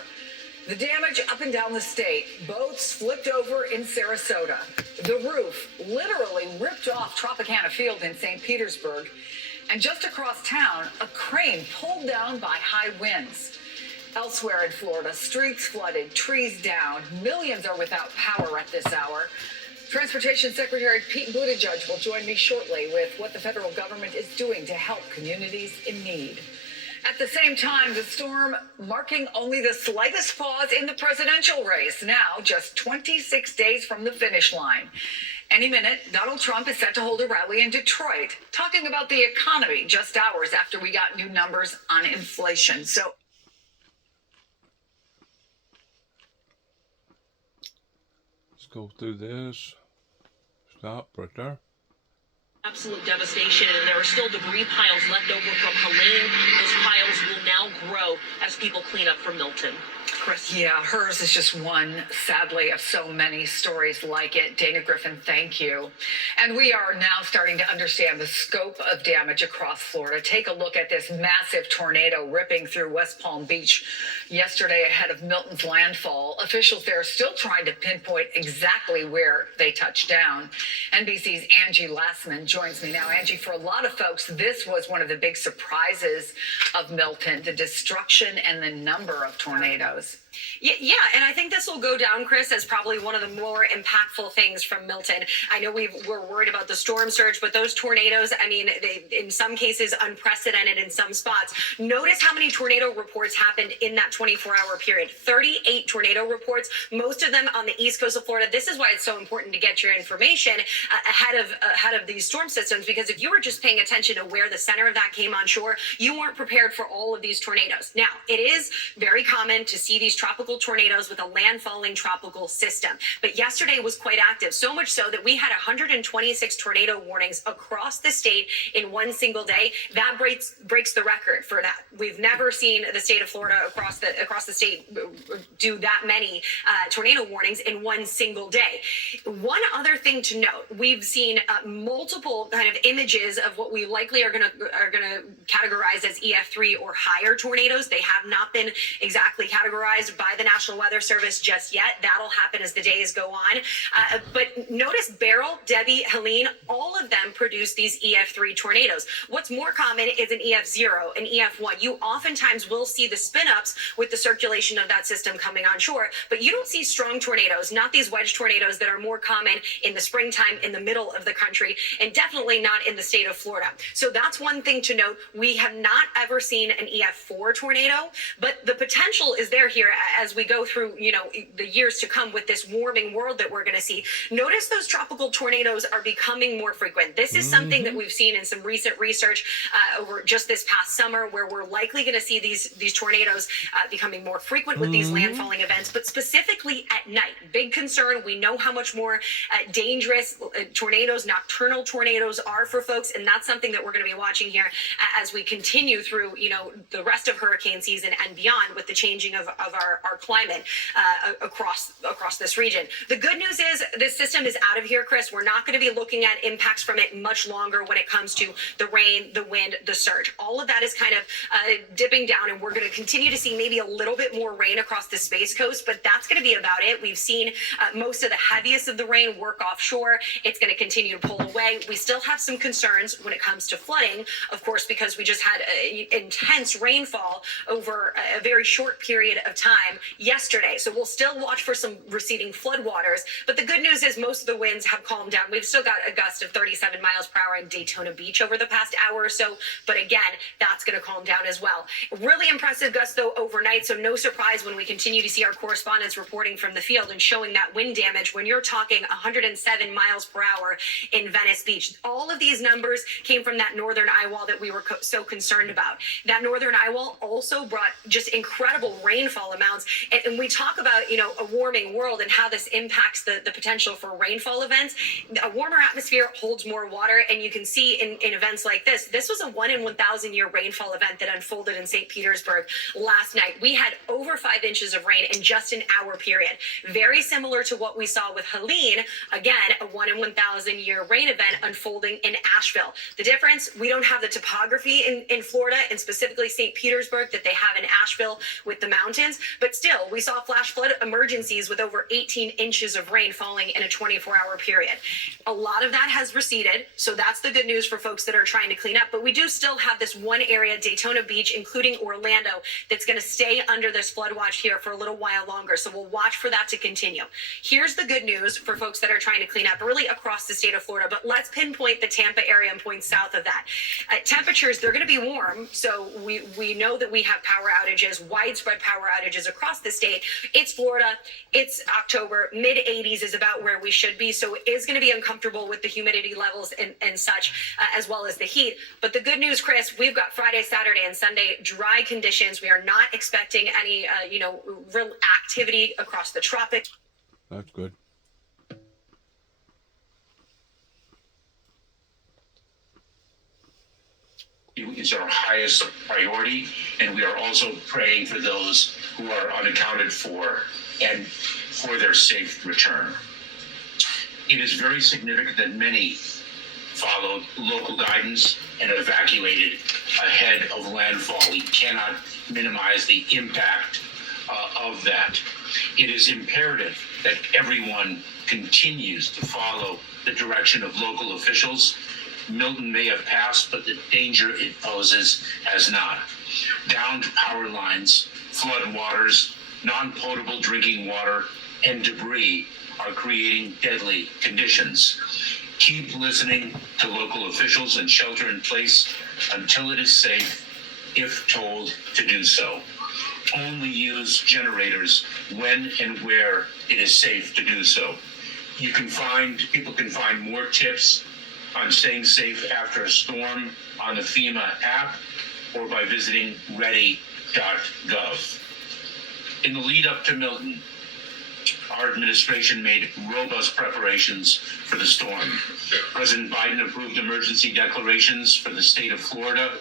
The damage up and down the state. Boats flipped over in Sarasota. The roof literally ripped off Tropicana Field in St. Petersburg. And just across town, a crane pulled down by high winds. Elsewhere in Florida, streets flooded, trees down. Millions are without power at this hour. Transportation Secretary Pete Buttigieg will join me shortly with what the federal government is doing to help communities in need. At the same time, the storm marking only the slightest pause in the presidential race, now just 26 days from the finish line. Any minute, Donald Trump is set to hold a rally in Detroit, talking about the economy just hours after we got new numbers on inflation. So let's go through this. Stop right there. Absolute devastation, and there are still debris piles left over from Helene. Those piles will now grow as people clean up from Milton. Chris. Yeah, hers is just one, sadly, of so many stories like it. Dana Griffin, thank you. And we are now starting to understand the scope of damage across Florida. Take a look at this massive tornado ripping through West Palm Beach yesterday ahead of Milton's landfall. Officials there are still trying to pinpoint exactly where they touched down. NBC's Angie Lassman joins me now. Angie, for a lot of folks, this was one of the big surprises of Milton, the destruction and the number of tornadoes. Yeah, and I think this will go down, Chris, as probably one of the more impactful things from Milton. I know we're worried about the storm surge, but those tornadoes, I mean, they, in some cases, unprecedented in some spots. Notice how many tornado reports happened in that 24-hour period. 38 tornado reports, most of them on the east coast of Florida. This is why it's so important to get your information ahead of these storm systems, because if you were just paying attention to where the center of that came on shore, you weren't prepared for all of these tornadoes. Now, it is very common to see these tropical tornadoes with a landfalling tropical system. But yesterday was quite active, so much so that we had 126 tornado warnings across the state in one single day. That breaks the record for that. We've never seen the state of Florida across the state do that many tornado warnings in one single day. One other thing to note, we've seen multiple kind of images of what we likely are gonna categorize as EF3 or higher tornadoes. They have not been exactly categorized by the National Weather Service just yet. That'll happen as the days go on. But notice Beryl, Debbie, Helene, all of them produce these EF3 tornadoes. What's more common is an EF0, an EF1. You oftentimes will see the spin-ups with the circulation of that system coming on shore, but you don't see strong tornadoes, not these wedge tornadoes that are more common in the springtime in the middle of the country, and definitely not in the state of Florida. So that's one thing to note. We have not ever seen an EF4 tornado, but the potential is there here as we go through, the years to come with this warming world that we're going to see. Notice those tropical tornadoes are becoming more frequent. This is something that we've seen in some recent research over just this past summer, where we're likely going to see these tornadoes becoming more frequent with these landfalling events, but specifically at night. Big concern. We know how much more dangerous tornadoes, nocturnal tornadoes are for folks, and that's something that we're going to be watching here as we continue through, the rest of hurricane season and beyond with the changing of our climate across this region. The good news is this system is out of here, Chris. We're not going to be looking at impacts from it much longer when it comes to the rain, the wind, the surge. All of that is kind of dipping down, and we're going to continue to see maybe a little bit more rain across the Space Coast, but that's going to be about it. We've seen most of the heaviest of the rain work offshore. It's going to continue to pull away. We still have some concerns when it comes to flooding, of course, because we just had intense rainfall over a very short period of time yesterday. So we'll still watch for some receding floodwaters. But the good news is most of the winds have calmed down. We've still got a gust of 37 miles per hour in Daytona Beach over the past hour or so. But again, that's going to calm down as well. Really impressive gust, though, overnight. So no surprise when we continue to see our correspondents reporting from the field and showing that wind damage when you're talking 107 miles per hour in Venice Beach. All of these numbers came from that northern eye wall that we were so concerned about. That northern eye wall also brought just incredible rainfall amounts. And we talk about, a warming world and how this impacts the potential for rainfall events. A warmer atmosphere holds more water, and you can see in events like this was a 1 in 1,000 year rainfall event that unfolded in St. Petersburg last night. We had over 5 inches of rain in just an hour period. Very similar to what we saw with Helene, again, a 1 in 1,000 year rain event unfolding in Asheville. The difference, we don't have the topography in Florida, and specifically St. Petersburg, that they have in Asheville with the mountains, but still, we saw flash flood emergencies with over 18 inches of rain falling in a 24-hour period. A lot of that has receded, so that's the good news for folks that are trying to clean up, but we do still have this one area, Daytona Beach, including Orlando, that's going to stay under this flood watch here for a little while longer, so we'll watch for that to continue. Here's the good news for folks that are trying to clean up, really across the state of Florida, but let's pinpoint the Tampa area and points south of that. Temperatures, they're going to be warm, so we know that we have power outages, widespread power outages across the state. It's Florida, it's October, mid-80s is about where we should be, so it is going to be uncomfortable with the humidity levels and such, as well as the heat. But the good news, Chris, we've got Friday, Saturday, and Sunday dry conditions. We are not expecting any, real activity across the tropics. That's good. It's our highest priority, and we are also praying for those who are unaccounted for and for their safe return. It is very significant that many followed local guidance and evacuated ahead of landfall. We cannot minimize the impact of that. It is imperative that everyone continues to follow the direction of local officials. Milton may have passed, but the danger it poses has not. Downed power lines, flood waters, non-potable drinking water, and debris are creating deadly conditions. Keep listening to local officials and shelter in place until it is safe, if told to do so. Only use generators when and where it is safe to do so. People can find more tips on staying safe after a storm on the FEMA app or by visiting ready.gov. In the lead up to Milton, our administration made robust preparations for the storm. President Biden approved emergency declarations for the state of Florida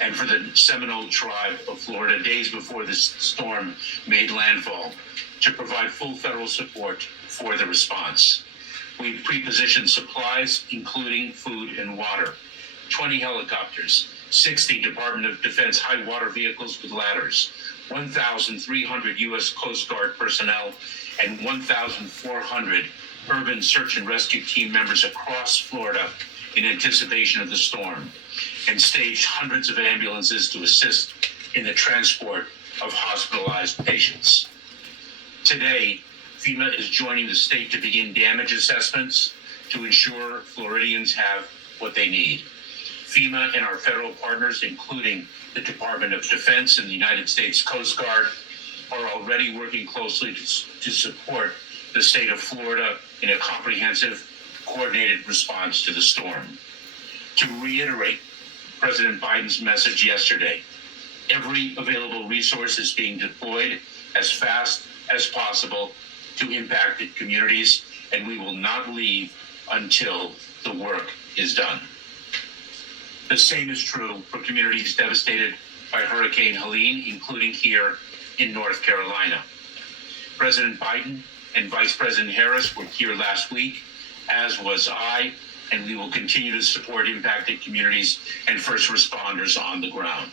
and for the Seminole Tribe of Florida days before the storm made landfall to provide full federal support for the response. We pre-positioned supplies, including food and water, 20 helicopters, 60 Department of Defense high water vehicles with ladders, 1,300 U.S. Coast Guard personnel, and 1,400 urban search and rescue team members across Florida in anticipation of the storm, and staged hundreds of ambulances to assist in the transport of hospitalized patients. Today, FEMA is joining the state to begin damage assessments to ensure Floridians have what they need. FEMA and our federal partners, including the Department of Defense and the United States Coast Guard, are already working closely to support the state of Florida in a comprehensive, coordinated response to the storm. To reiterate President Biden's message yesterday, every available resource is being deployed as fast as possible to impacted communities, and we will not leave until the work is done. The same is true for communities devastated by Hurricane Helene, including here in North Carolina. President Biden and Vice President Harris were here last week, as was I, and we will continue to support impacted communities and first responders on the ground.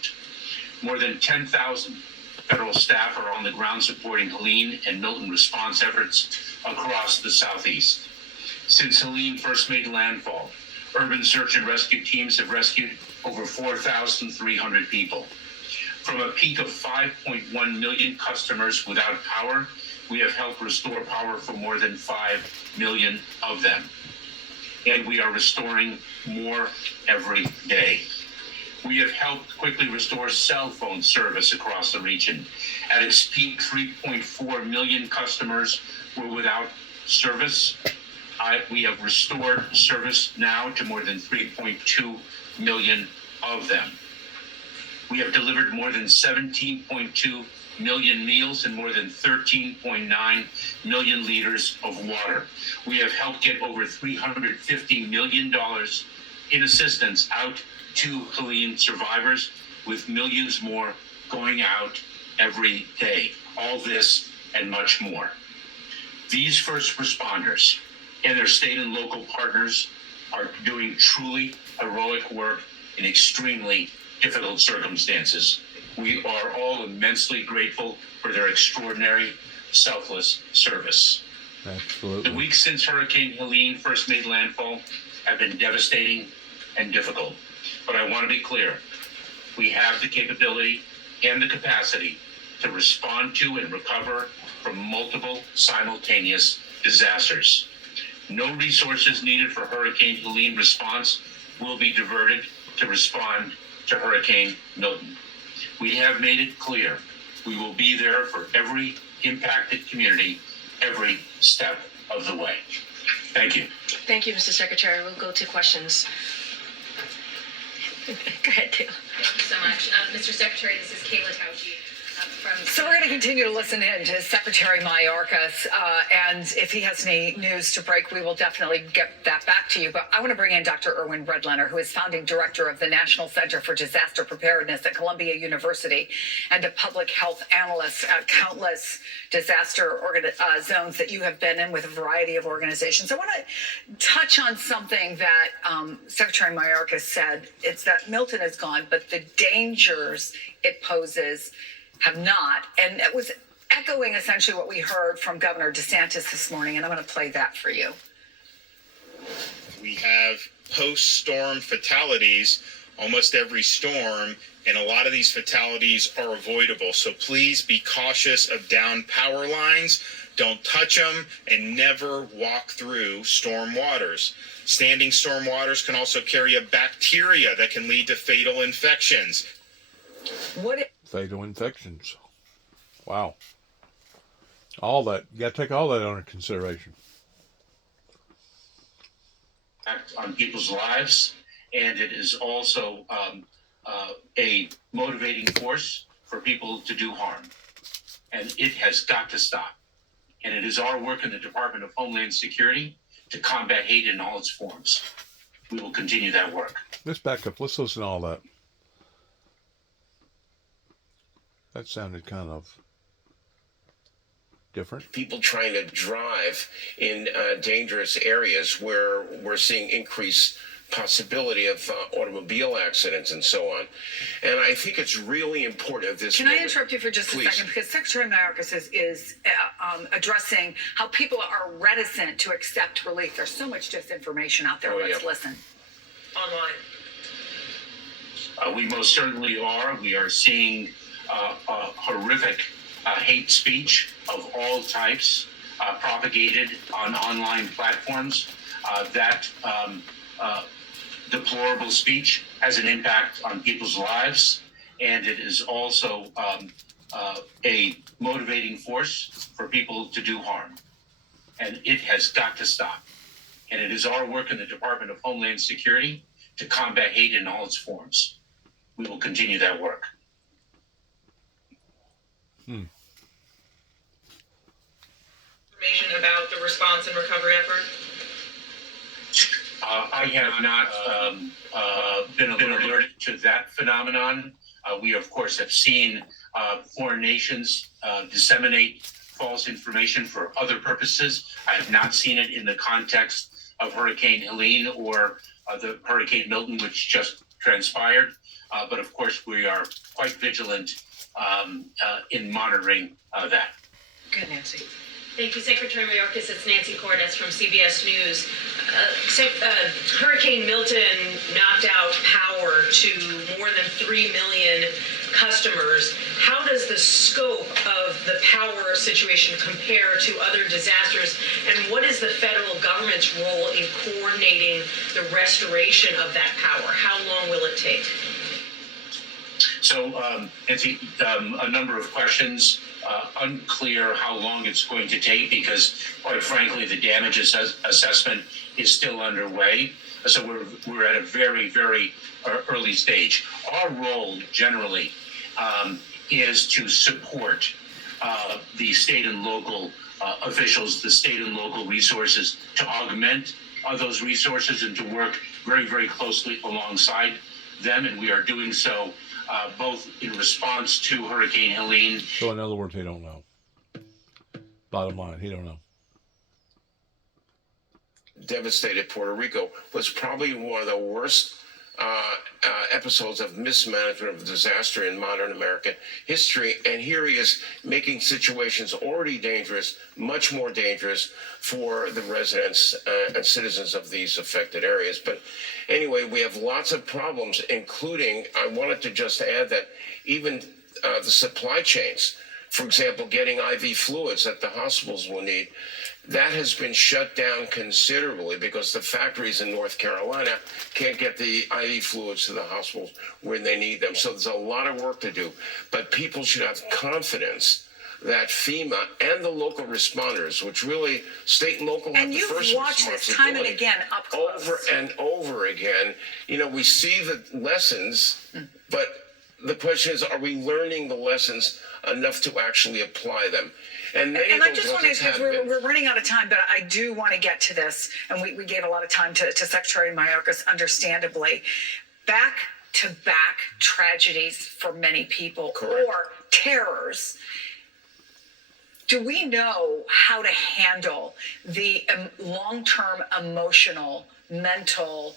More than 10,000 federal staff are on the ground supporting Helene and Milton response efforts across the Southeast. Since Helene first made landfall, urban search and rescue teams have rescued over 4,300 people. From a peak of 5.1 million customers without power, we have helped restore power for more than 5 million of them. And we are restoring more every day. We have helped quickly restore cell phone service across the region. At its peak, 3.4 million customers were without service. We have restored service now to more than 3.2 million of them. We have delivered more than 17.2 million meals and more than 13.9 million liters of water. We have helped get over $350 million in assistance out to Helene survivors, with millions more going out every day. All this and much more. These first responders and their state and local partners are doing truly heroic work in extremely difficult circumstances. We are all immensely grateful for their extraordinary, selfless service. Absolutely. The weeks since Hurricane Helene first made landfall have been devastating and difficult. But I want to be clear, we have the capability and the capacity to respond to and recover from multiple simultaneous disasters. No resources needed for Hurricane Helene response will be diverted to respond to Hurricane Milton. We have made it clear we will be there for every impacted community every step of the way. Thank you. Thank you, Mr. Secretary. We'll go to questions. Go ahead, Kayla. Thank you so much. Mr. Secretary, this is Kayla Tauchi from... So we're going to continue to listen in to Secretary Mayorkas, and if he has any news to break, we will definitely get that back to you. But I want to bring in Dr. Irwin Redlener, who is founding director of the National Center for Disaster Preparedness at Columbia University and a public health analyst at countless disaster zones that you have been in with a variety of organizations. I want to touch on something that Secretary Mayorkas said. It's that Milton is gone, but the dangers it poses have not. And it was echoing essentially what we heard from Governor DeSantis this morning, and I'm going to play that for you. We have post-storm fatalities almost every storm, and a lot of these fatalities are avoidable. So please be cautious of down power lines. Don't touch them, and never walk through storm waters. Standing storm waters can also carry a bacteria that can lead to fatal infections. Fatal infections. Wow. All that, you got to take all that under consideration. On people's lives, and it is also a motivating force for people to do harm. And it has got to stop. And it is our work in the Department of Homeland Security to combat hate in all its forms. We will continue that work. Let's back up. Let's listen to all that. That sounded kind of different. People trying to drive in dangerous areas where we're seeing increased possibility of automobile accidents and so on. And I think it's really important at this Can moment. I interrupt you for just Please. a second? Because Secretary Mayorkas is addressing how people are reticent to accept relief. There's so much disinformation out there. Oh, Let's yeah. listen. Online. We most certainly are. We are seeing horrific hate speech of all types propagated on online platforms. That deplorable speech has an impact on people's lives, and it is also a motivating force for people to do harm. And it has got to stop. And it is our work in the Department of Homeland Security to combat hate in all its forms. We will continue that work. Information about the response and recovery effort? I have not been alerted to that phenomenon. We, of course, have seen foreign nations disseminate false information for other purposes. I have not seen it in the context of Hurricane Helene or the Hurricane Milton, which just transpired. But, of course, we are quite vigilant in monitoring that. Good, Nancy. Thank you, Secretary Mayorkas. It's Nancy Cordes from CBS News. Hurricane Milton knocked out power to more than 3 million customers. How does the scope of the power situation compare to other disasters? And what is the federal government's role in coordinating the restoration of that power? How long will it take? So, Nancy, a number of questions. Unclear how long it's going to take because, quite frankly, the damage assessment is still underway. So we're at a very, very early stage. Our role generally is to support the state and local officials, the state and local resources, to augment those resources and to work very, very closely alongside them. And we are doing so both in response to Hurricane Helene. So in other words, he don't know. Bottom line, he don't know. Devastated Puerto Rico was probably one of the worst episodes of mismanagement of disaster in modern American history. And here he is making situations already dangerous, much more dangerous for the residents and citizens of these affected areas. But anyway, we have lots of problems, including, I wanted to just add that even the supply chains, for example, getting IV fluids that the hospitals will need, that has been shut down considerably because the factories in North Carolina can't get the IV fluids to the hospitals when they need them. So there's a lot of work to do. But people should have confidence that FEMA and the local responders, which really state and local have And the you've first watched this time and responsibility again up close. over and over again. You know, we see the lessons, but the question is, are we learning the lessons enough to actually apply them? And I just want to, because we're running out of time, but I do want to get to this, and we gave a lot of time to Secretary Mayorkas, understandably. Back-to-back tragedies for many people, or terrors. Do we know how to handle the long-term emotional, mental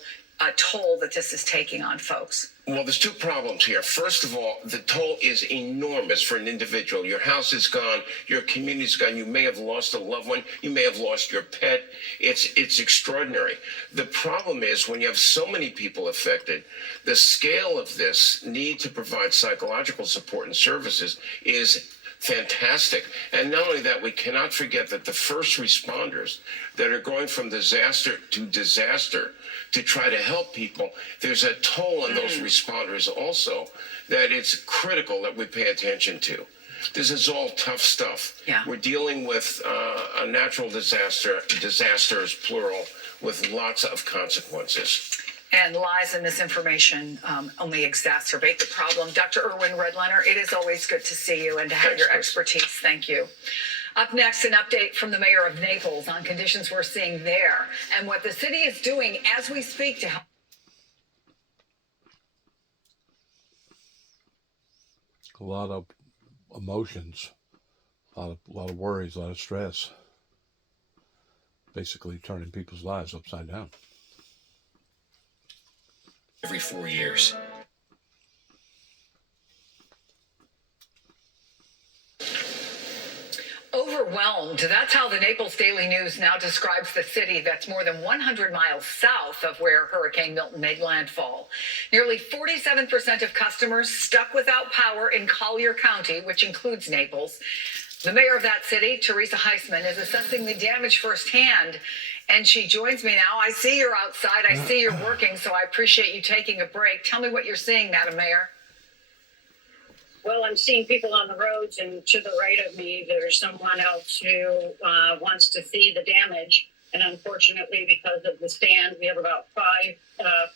toll that this is taking on folks? Well, there's two problems here. First of all, the toll is enormous for an individual. Your house is gone, your community's gone, you may have lost a loved one, you may have lost your pet. It's extraordinary. The problem is when you have so many people affected, the scale of this need to provide psychological support and services is fantastic. And not only that, we cannot forget that the first responders that are going from disaster to disaster to try to help people, there's a toll on those responders also that it's critical that we pay attention to. This is all tough stuff. Yeah. We're dealing with a natural disaster, disasters plural, with lots of consequences. And lies and misinformation only exacerbate the problem. Dr. Irwin Redlener, it is always good to see you and to have your expertise. Thank you. Up next, an update from the mayor of Naples on conditions we're seeing there and what the city is doing as we speak to help. A lot of emotions, a lot of worries, a lot of stress. Basically turning people's lives upside down. Every 4 years. Overwhelmed. That's how the Naples Daily News now describes the city that's more than 100 miles south of where Hurricane Milton made landfall. Nearly 47% of customers stuck without power in Collier County, which includes Naples. The mayor of that city, Teresa Heisman, is assessing the damage firsthand. And she joins me now. I see you're outside. I see you're working, so I appreciate you taking a break. Tell me what you're seeing, Madam Mayor. Well, I'm seeing people on the roads, and to the right of me, there's someone else who wants to see the damage. And unfortunately, because of the sand, we have about 5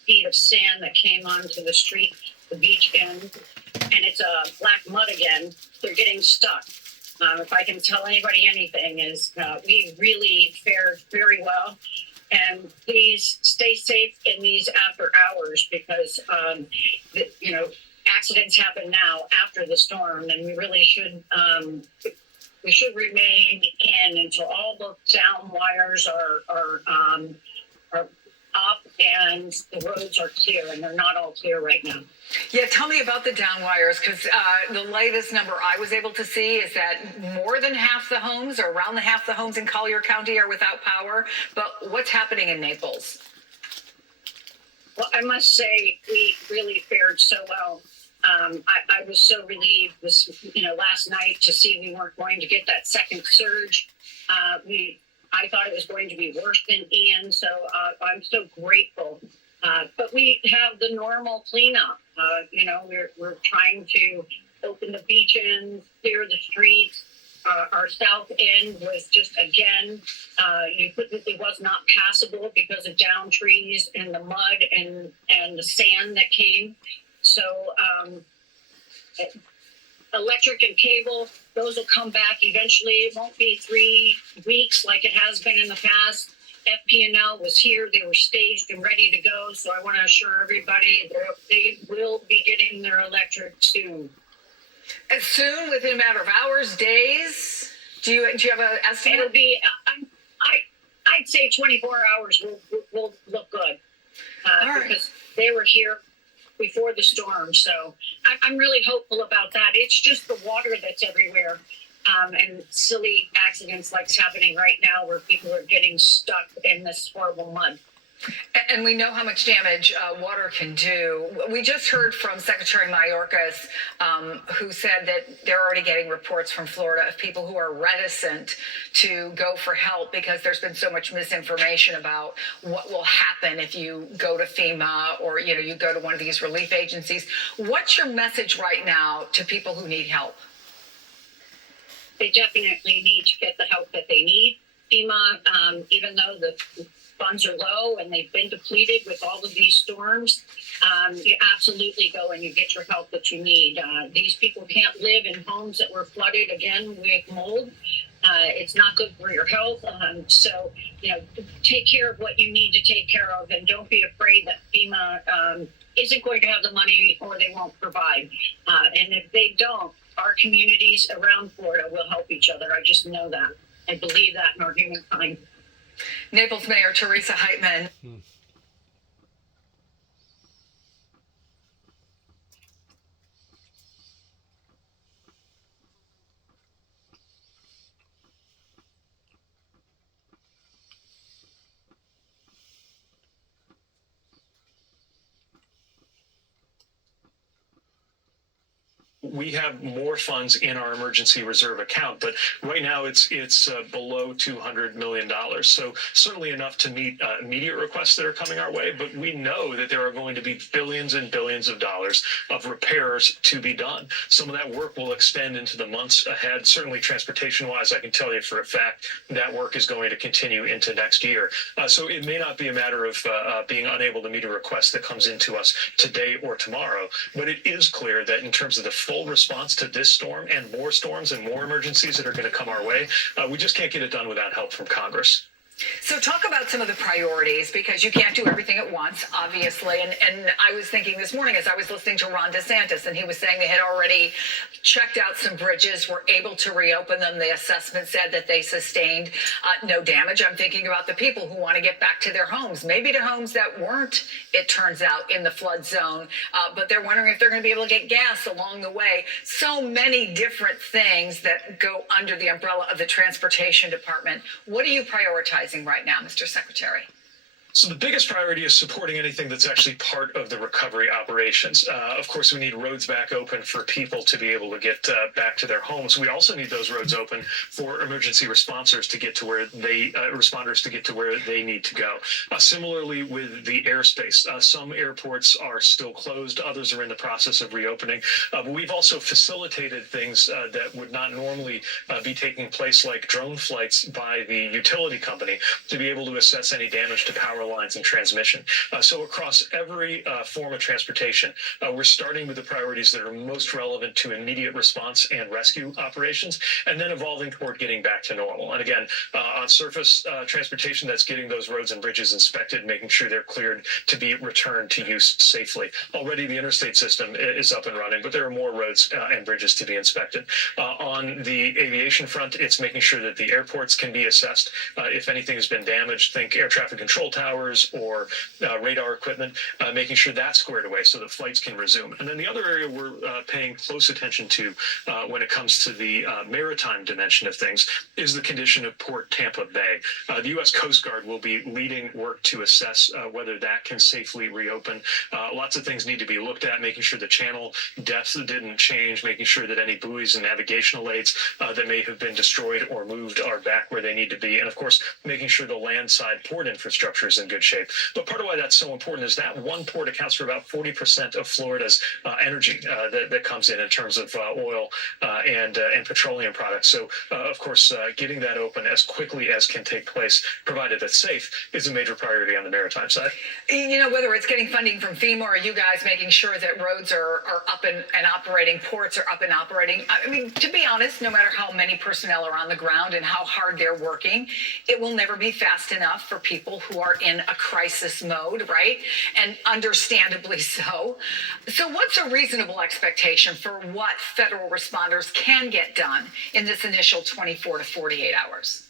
feet of sand that came onto the street, the beach end, and it's black mud again. They're getting stuck. If I can tell anybody anything, is we really fared very well. And please stay safe in these after hours because, accidents happen now after the storm, and we really should remain in until all the down wires are up and the roads are clear, and they're not all clear right now. Yeah, tell me about the down wires, because the latest number I was able to see is that more than half the homes, or around half the homes in Collier County, are without power. But what's happening in Naples? Well, I must say we really fared so well. I was so relieved last night to see we weren't going to get that second surge. I thought it was going to be worse than Ian, so I'm so grateful. But we have the normal cleanup. We're trying to open the beach ends, clear the streets. Our south end was just, again, it was not passable because of down trees and the mud and the sand that came. So electric and cable, those will come back eventually. It won't be 3 weeks like it has been in the past. FP&L was here. They were staged and ready to go. So I want to assure everybody they will be getting their electric soon. As soon, within a matter of hours, days? Do you have an estimate? It'll be, I'd say 24 hours will look good. Because they were here before the storm. So I'm really hopeful about that. It's just the water that's everywhere. And silly accidents like's happening right now where people are getting stuck in this horrible mud. And we know how much damage water can do. We just heard from Secretary Mayorkas, who said that they're already getting reports from Florida of people who are reticent to go for help because there's been so much misinformation about what will happen if you go to FEMA or you go to one of these relief agencies. What's your message right now to people who need help? They definitely need to get the help that they need. FEMA, even though the funds are low and they've been depleted with all of these storms, you absolutely go and you get your help that you need. These people can't live in homes that were flooded again with mold. It's not good for your health. So, take care of what you need to take care of, and don't be afraid that FEMA isn't going to have the money or they won't provide. And if they don't, our communities around Florida will help each other. I just know that. I believe that in our humankind. Naples Mayor Teresa Heitman. we have more funds in our emergency reserve account, but right now it's below $200 million. So certainly enough to meet immediate requests that are coming our way, but we know that there are going to be billions and billions of dollars of repairs to be done. Some of that work will extend into the months ahead. Certainly transportation-wise, I can tell you for a fact that work is going to continue into next year. So it may not be a matter of being unable to meet a request that comes into us today or tomorrow, but it is clear that in terms of the full response to this storm and more storms and more emergencies that are going to come our way, we just can't get it done without help from Congress. So talk about some of the priorities, because you can't do everything at once, obviously. And I was thinking this morning as I was listening to Ron DeSantis, and he was saying they had already checked out some bridges, were able to reopen them. The assessment said that they sustained no damage. I'm thinking about the people who want to get back to their homes, maybe to homes that weren't, it turns out, in the flood zone, but they're wondering if they're going to be able to get gas along the way. So many different things that go under the umbrella of the Transportation Department. What are you prioritizing right now, Mr. Secretary? So the biggest priority is supporting anything that's actually part of the recovery operations. Of course, we need roads back open for people to be able to get back to their homes. We also need those roads open for emergency responders to get to where they need to go. Similarly, with the airspace, some airports are still closed. Others are in the process of reopening. But we've also facilitated things that would not normally be taking place, like drone flights by the utility company, to be able to assess any damage to power lines and transmission. So across every form of transportation, we're starting with the priorities that are most relevant to immediate response and rescue operations, and then evolving toward getting back to normal. And again, on surface transportation, that's getting those roads and bridges inspected, making sure they're cleared to be returned to use safely. Already the interstate system is up and running, but there are more roads and bridges to be inspected. On the aviation front, it's making sure that the airports can be assessed. If anything has been damaged, think air traffic control towers or radar equipment, making sure that's squared away so that flights can resume. And then the other area we're paying close attention to when it comes to the maritime dimension of things is the condition of Port Tampa Bay. The U.S. Coast Guard will be leading work to assess whether that can safely reopen. Lots of things need to be looked at, making sure the channel depths didn't change, making sure that any buoys and navigational aids that may have been destroyed or moved are back where they need to be. And of course, making sure the landside port infrastructure is in good shape. But part of why that's so important is that one port accounts for about 40% of Florida's energy that comes in terms of oil and petroleum products. So, of course, getting that open as quickly as can take place, provided it's safe, is a major priority on the maritime side. You know, whether it's getting funding from FEMA or you guys making sure that roads are up and operating, ports are up and operating. I mean, to be honest, no matter how many personnel are on the ground and how hard they're working, it will never be fast enough for people who are in a crisis mode, right? And understandably so. So what's a reasonable expectation for what federal responders can get done in this initial 24 to 48 hours?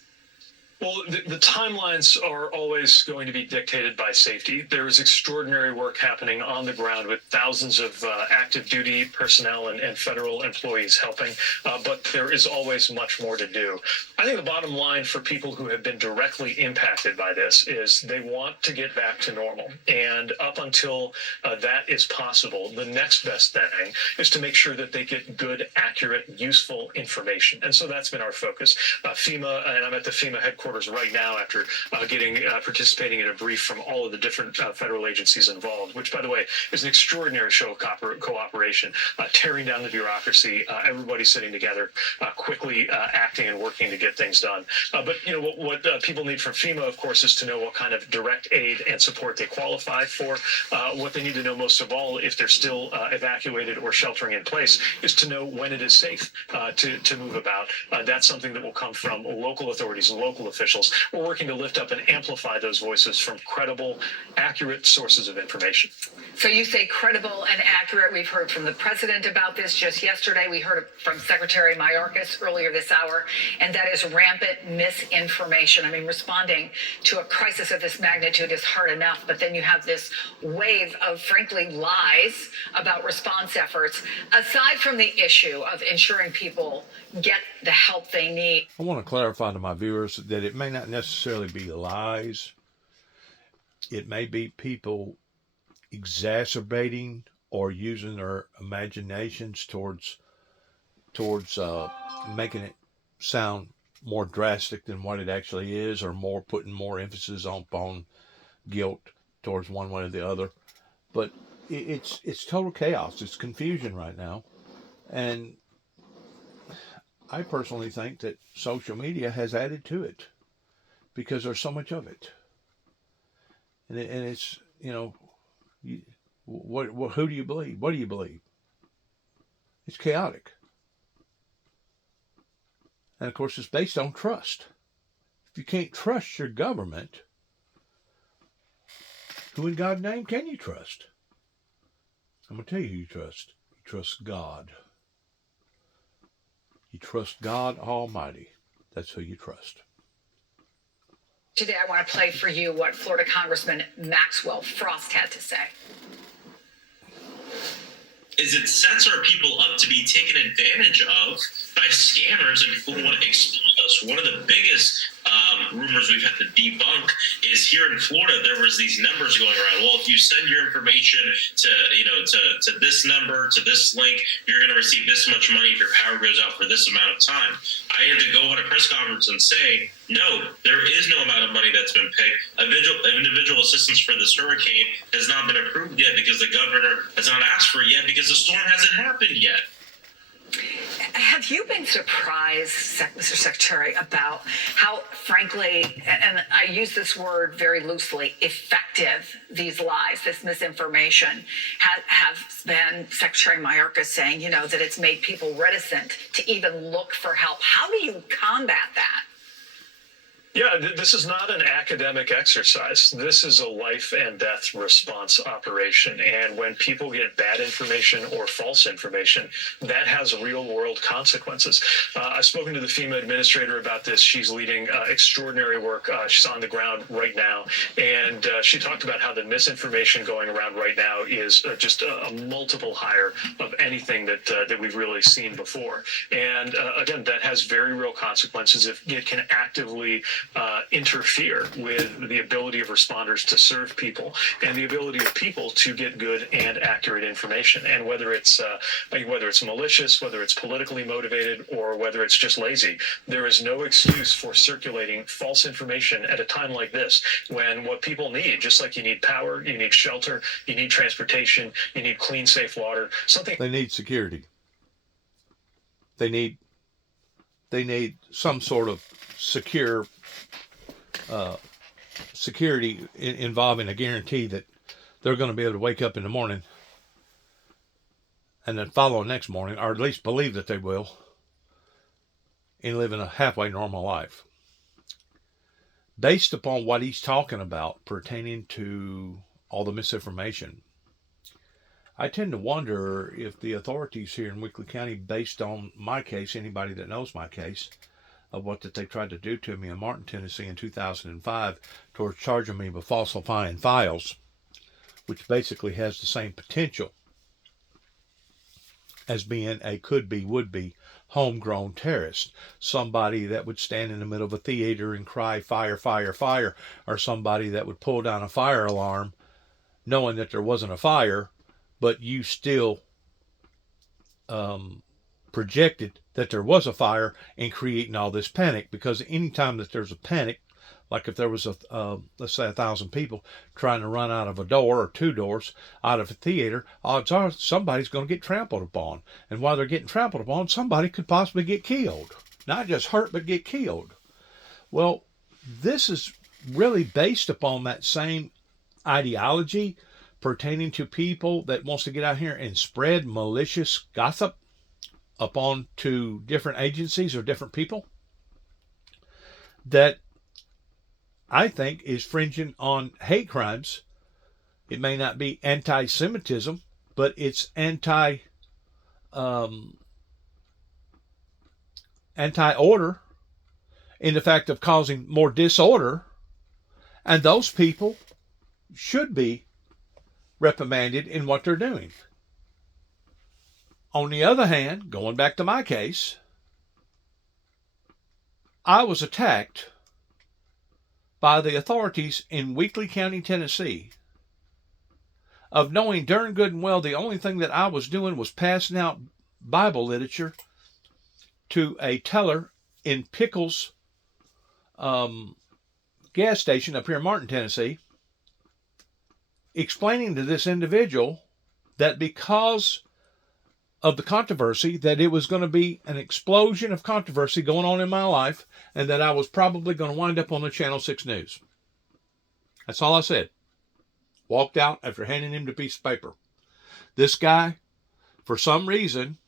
Well, the timelines are always going to be dictated by safety. There is extraordinary work happening on the ground with thousands of active duty personnel and federal employees helping, but there is always much more to do. I think the bottom line for people who have been directly impacted by this is they want to get back to normal. And up until that is possible, the next best thing is to make sure that they get good, accurate, useful information. And so that's been our focus. FEMA, and I'm at the FEMA headquarters right now after participating in a brief from all of the different federal agencies involved, which, by the way, is an extraordinary show of cooperation, tearing down the bureaucracy, everybody sitting together, quickly acting and working to get things done. But you know what people need from FEMA, of course, is to know what kind of direct aid and support they qualify for. What they need to know most of all, if they're still evacuated or sheltering in place, is to know when it is safe to move about. That's something that will come from local authorities and local officials. We're working to lift up and amplify those voices from credible, accurate sources of information. So you say credible and accurate. We've heard from the president about this just yesterday. We heard from Secretary Mayorkas earlier this hour, and that is rampant misinformation. I mean, responding to a crisis of this magnitude is hard enough, but then you have this wave of, frankly, lies about response efforts. Aside from the issue of ensuring people get the help they need. I want to clarify to my viewers that it may not necessarily be lies. It may be people exacerbating or using their imaginations towards towards making it sound more drastic than what it actually is, or more putting more emphasis on guilt towards one way or the other. But it's total chaos. It's confusion right now. And I personally think that social media has added to it because there's so much of it. And it's, you know, who do you believe? What do you believe? It's chaotic. And of course, it's based on trust. If you can't trust your government, who in God's name can you trust? I'm going to tell you who you trust. You trust God. You trust God Almighty. That's who you trust. Today, I want to play for you what Florida Congressman Maxwell Frost had to say. Is it sets our people up to be taken advantage of by scammers and people who want to exploit us? One of the biggest rumors we've had to debunk is here in Florida, there was these numbers going around. Well, if you send your information to this number, to this link, you're going to receive this much money if your power goes out for this amount of time. I had to go on a press conference and say, no, there is no amount of money that's been paid. Individual assistance for this hurricane has not been approved yet because the governor has not asked for it yet because the storm hasn't happened yet. Have you been surprised, Mr. Secretary, about how, frankly, and I use this word very loosely, effective these lies, this misinformation, have been? Secretary Mayorkas saying, that it's made people reticent to even look for help. How do you combat that? Yeah, this is not an academic exercise. This is a life and death response operation. And when people get bad information or false information, that has real world consequences. I've spoken to the FEMA administrator about this. She's leading extraordinary work. She's on the ground right now. And she talked about how the misinformation going around right now is just a multiple higher of anything that we've really seen before. And again, that has very real consequences if it can actively interfere with the ability of responders to serve people and the ability of people to get good and accurate information. And whether it's malicious, whether it's politically motivated, or whether it's just lazy, there is no excuse for circulating false information at a time like this, when what people need, just like you need power, you need shelter, you need transportation, you need clean, safe water, they need security. They need some sort of security involving a guarantee that they're going to be able to wake up in the morning and then follow next morning, or at least believe that they will, and live in a halfway normal life. Based upon what he's talking about pertaining to all the misinformation, I tend to wonder if the authorities here in Weakley County, based on my case, anybody that knows my case, of what that they tried to do to me in Martin, Tennessee in 2005 towards charging me with falsifying files, which basically has the same potential as being a could-be, would-be homegrown terrorist. Somebody that would stand in the middle of a theater and cry, fire, fire, fire, or somebody that would pull down a fire alarm knowing that there wasn't a fire, but you still projected that there was a fire and creating all this panic. Because anytime that there's a panic, like if there was let's say 1,000 people trying to run out of a door or two doors out of a theater, odds are somebody's going to get trampled upon. And while they're getting trampled upon, somebody could possibly get killed. Not just hurt, but get killed. Well, this is really based upon that same ideology pertaining to people that wants to get out here and spread malicious gossip upon to different agencies or different people, that I think is fringing on hate crimes. It may not be anti-Semitism, but it's anti-order in the fact of causing more disorder, and those people should be reprimanded in what they're doing. On the other hand, going back to my case, I was attacked by the authorities in Weakley County, Tennessee, of knowing darn good and well the only thing that I was doing was passing out Bible literature to a teller in Pickles gas station up here in Martin, Tennessee, explaining to this individual that because of the controversy, that it was going to be an explosion of controversy going on in my life, and that I was probably going to wind up on the Channel 6 News. That's all I said. Walked out after handing him the piece of paper. This guy, for some reason,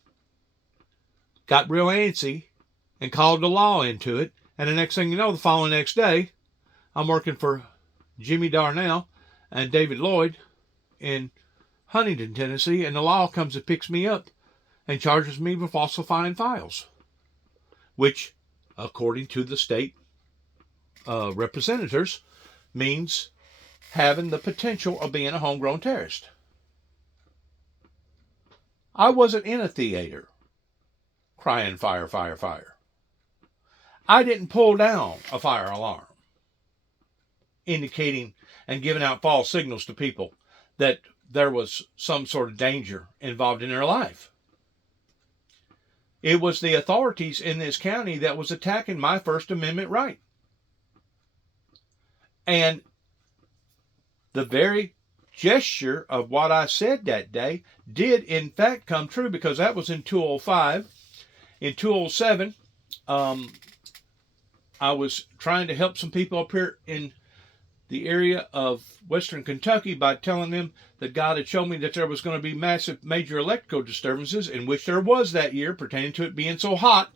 got real antsy and called the law into it. And the next thing you know, the following next day, I'm working for Jimmy Darnell and David Lloyd in Huntington, Tennessee, and the law comes and picks me up and charges me with falsifying files, which, according to the state representatives, means having the potential of being a homegrown terrorist. I wasn't in a theater crying fire, fire, fire. I didn't pull down a fire alarm indicating and giving out false signals to people that there was some sort of danger involved in their life. It was the authorities in this county that was attacking my First Amendment right. And the very gesture of what I said that day did in fact come true, because that was in 205. In 207, I was trying to help some people up here in the area of Western Kentucky by telling them that God had shown me that there was going to be massive major electrical disturbances, in which there was that year, pertaining to it being so hot,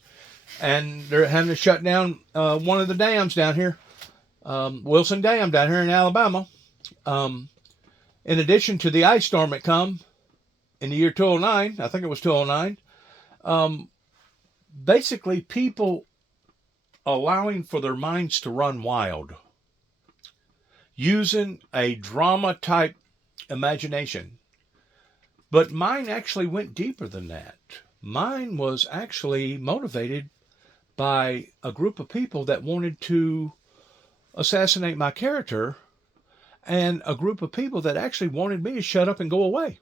and they're having to shut down one of the dams down here, Wilson Dam down here in Alabama. In addition to the ice storm that come in the year 209, I think it was 209, basically people allowing for their minds to run wild, using a drama-type imagination. But mine actually went deeper than that. Mine was actually motivated by a group of people that wanted to assassinate my character, and a group of people that actually wanted me to shut up and go away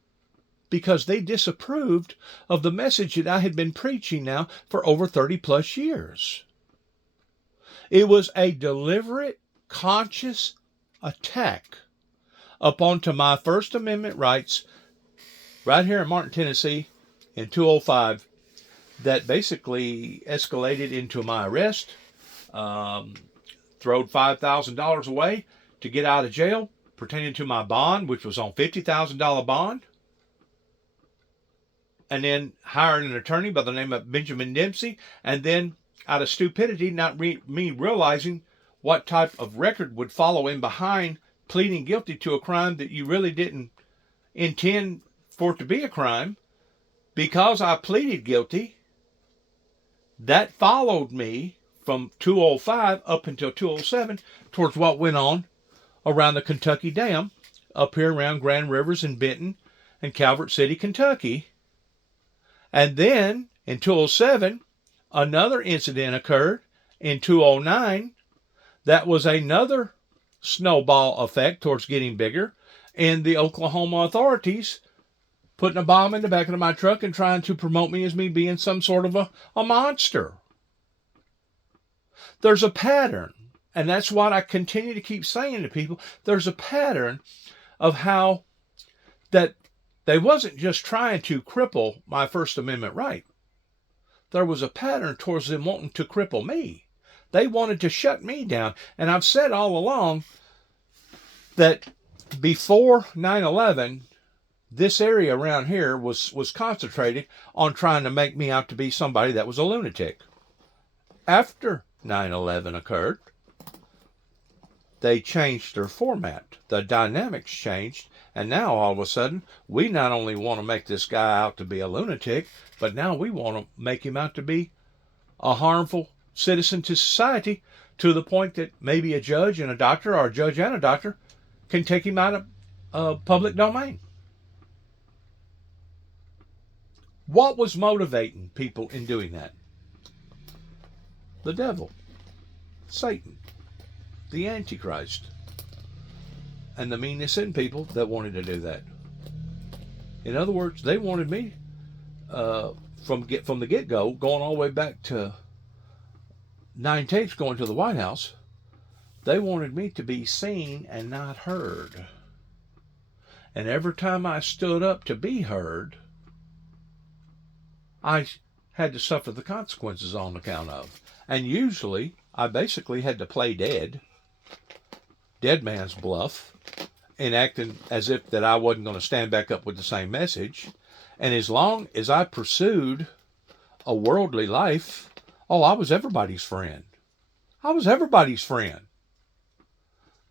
because they disapproved of the message that I had been preaching now for over 30 plus years. It was a deliberate, conscious attack upon to my First Amendment rights right here in Martin, Tennessee in 205 that basically escalated into my arrest, throwed $5,000 away to get out of jail pertaining to my bond, which was on $50,000 bond, and then hired an attorney by the name of Benjamin Dempsey, and then out of stupidity, not me realizing what type of record would follow in behind pleading guilty to a crime that you really didn't intend for it to be a crime, because I pleaded guilty, that followed me from 205 up until 207 towards what went on around the Kentucky Dam up here around Grand Rivers and Benton and Calvert City, Kentucky. And then in 207, another incident occurred in 209 that was another snowball effect towards getting bigger, and the Oklahoma authorities putting a bomb in the back of my truck and trying to promote me as me being some sort of a monster. There's a pattern, and that's what I continue to keep saying to people. There's a pattern of how that they wasn't just trying to cripple my First Amendment right. There was a pattern towards them wanting to cripple me. They wanted to shut me down. And I've said all along that before 9/11, this area around here was concentrated on trying to make me out to be somebody that was a lunatic. After 9/11 occurred, they changed their format. The dynamics changed. And now all of a sudden, we not only want to make this guy out to be a lunatic, but now we want to make him out to be a harmful citizen to society, to the point that maybe a judge and a doctor, or a judge and a doctor, can take him out of public domain. What was motivating people in doing that? The devil, Satan, the Antichrist, and the meanness in people that wanted to do that. In other words, they wanted me from the get-go, going all the way back to 9 tapes going to the White House, they wanted me to be seen and not heard. And every time I stood up to be heard, I had to suffer the consequences on account of. And usually, I basically had to play dead man's bluff, and acting as if that I wasn't going to stand back up with the same message. And as long as I pursued a worldly life, I was everybody's friend. I was everybody's friend.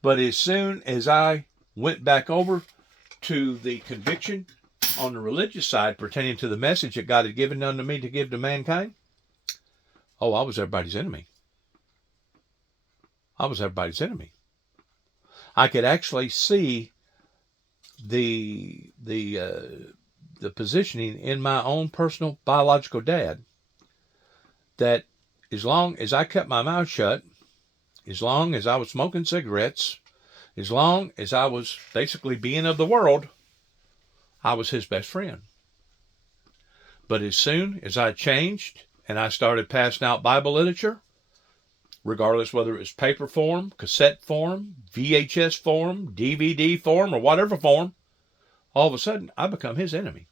But as soon as I went back over to the conviction on the religious side pertaining to the message that God had given unto me to give to mankind, I was everybody's enemy. I was everybody's enemy. I could actually see the positioning in my own personal biological dad, that as long as I kept my mouth shut, as long as I was smoking cigarettes, as long as I was basically being of the world, I was his best friend. But as soon as I changed and I started passing out Bible literature, regardless whether it was paper form, cassette form, VHS form, DVD form, or whatever form, all of a sudden I become his enemy.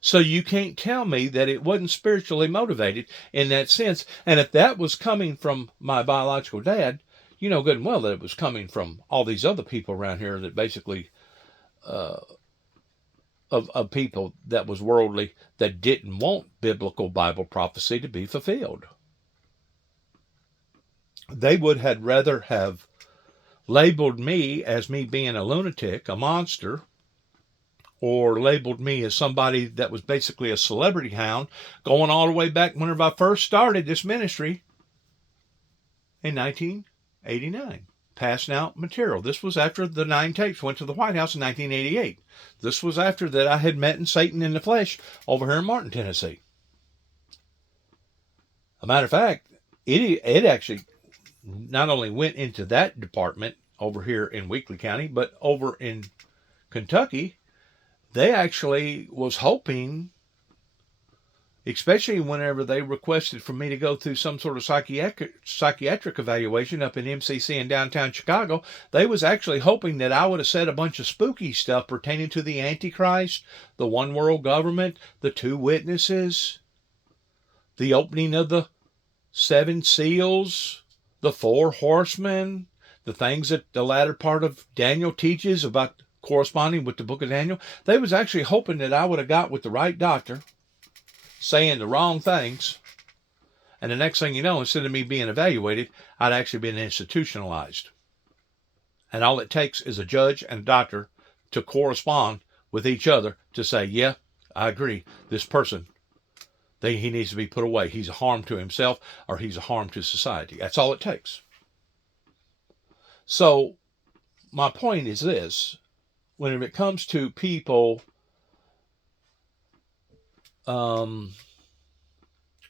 So you can't tell me that it wasn't spiritually motivated in that sense. And if that was coming from my biological dad, you know good and well that it was coming from all these other people around here that basically, of people that was worldly, that didn't want biblical Bible prophecy to be fulfilled. They would have rather have labeled me as me being a lunatic, a monster, or labeled me as somebody that was basically a celebrity hound, going all the way back whenever I first started this ministry in 1989, passing out material. This was after the 9 tapes went to the White House in 1988. This was after that I had met Satan in the flesh over here in Martin, Tennessee. A matter of fact, it actually not only went into that department over here in Weakley County, but over in Kentucky, they actually was hoping, especially whenever they requested for me to go through some sort of psychiatric evaluation up in MCC in downtown Chicago, they was actually hoping that I would have said a bunch of spooky stuff pertaining to the Antichrist, the one world government, the 2 witnesses, the opening of the 7 seals, the 4 horsemen, the things that the latter part of Daniel teaches about corresponding with the book of Daniel. They was actually hoping that I would have got with the right doctor, saying the wrong things, and the next thing you know, instead of me being evaluated, I'd actually been institutionalized. And all it takes is a judge and a doctor to correspond with each other to say, yeah, I agree, this person, he needs to be put away. He's a harm to himself, or he's a harm to society. That's all it takes. So my point is this: whenever it comes to people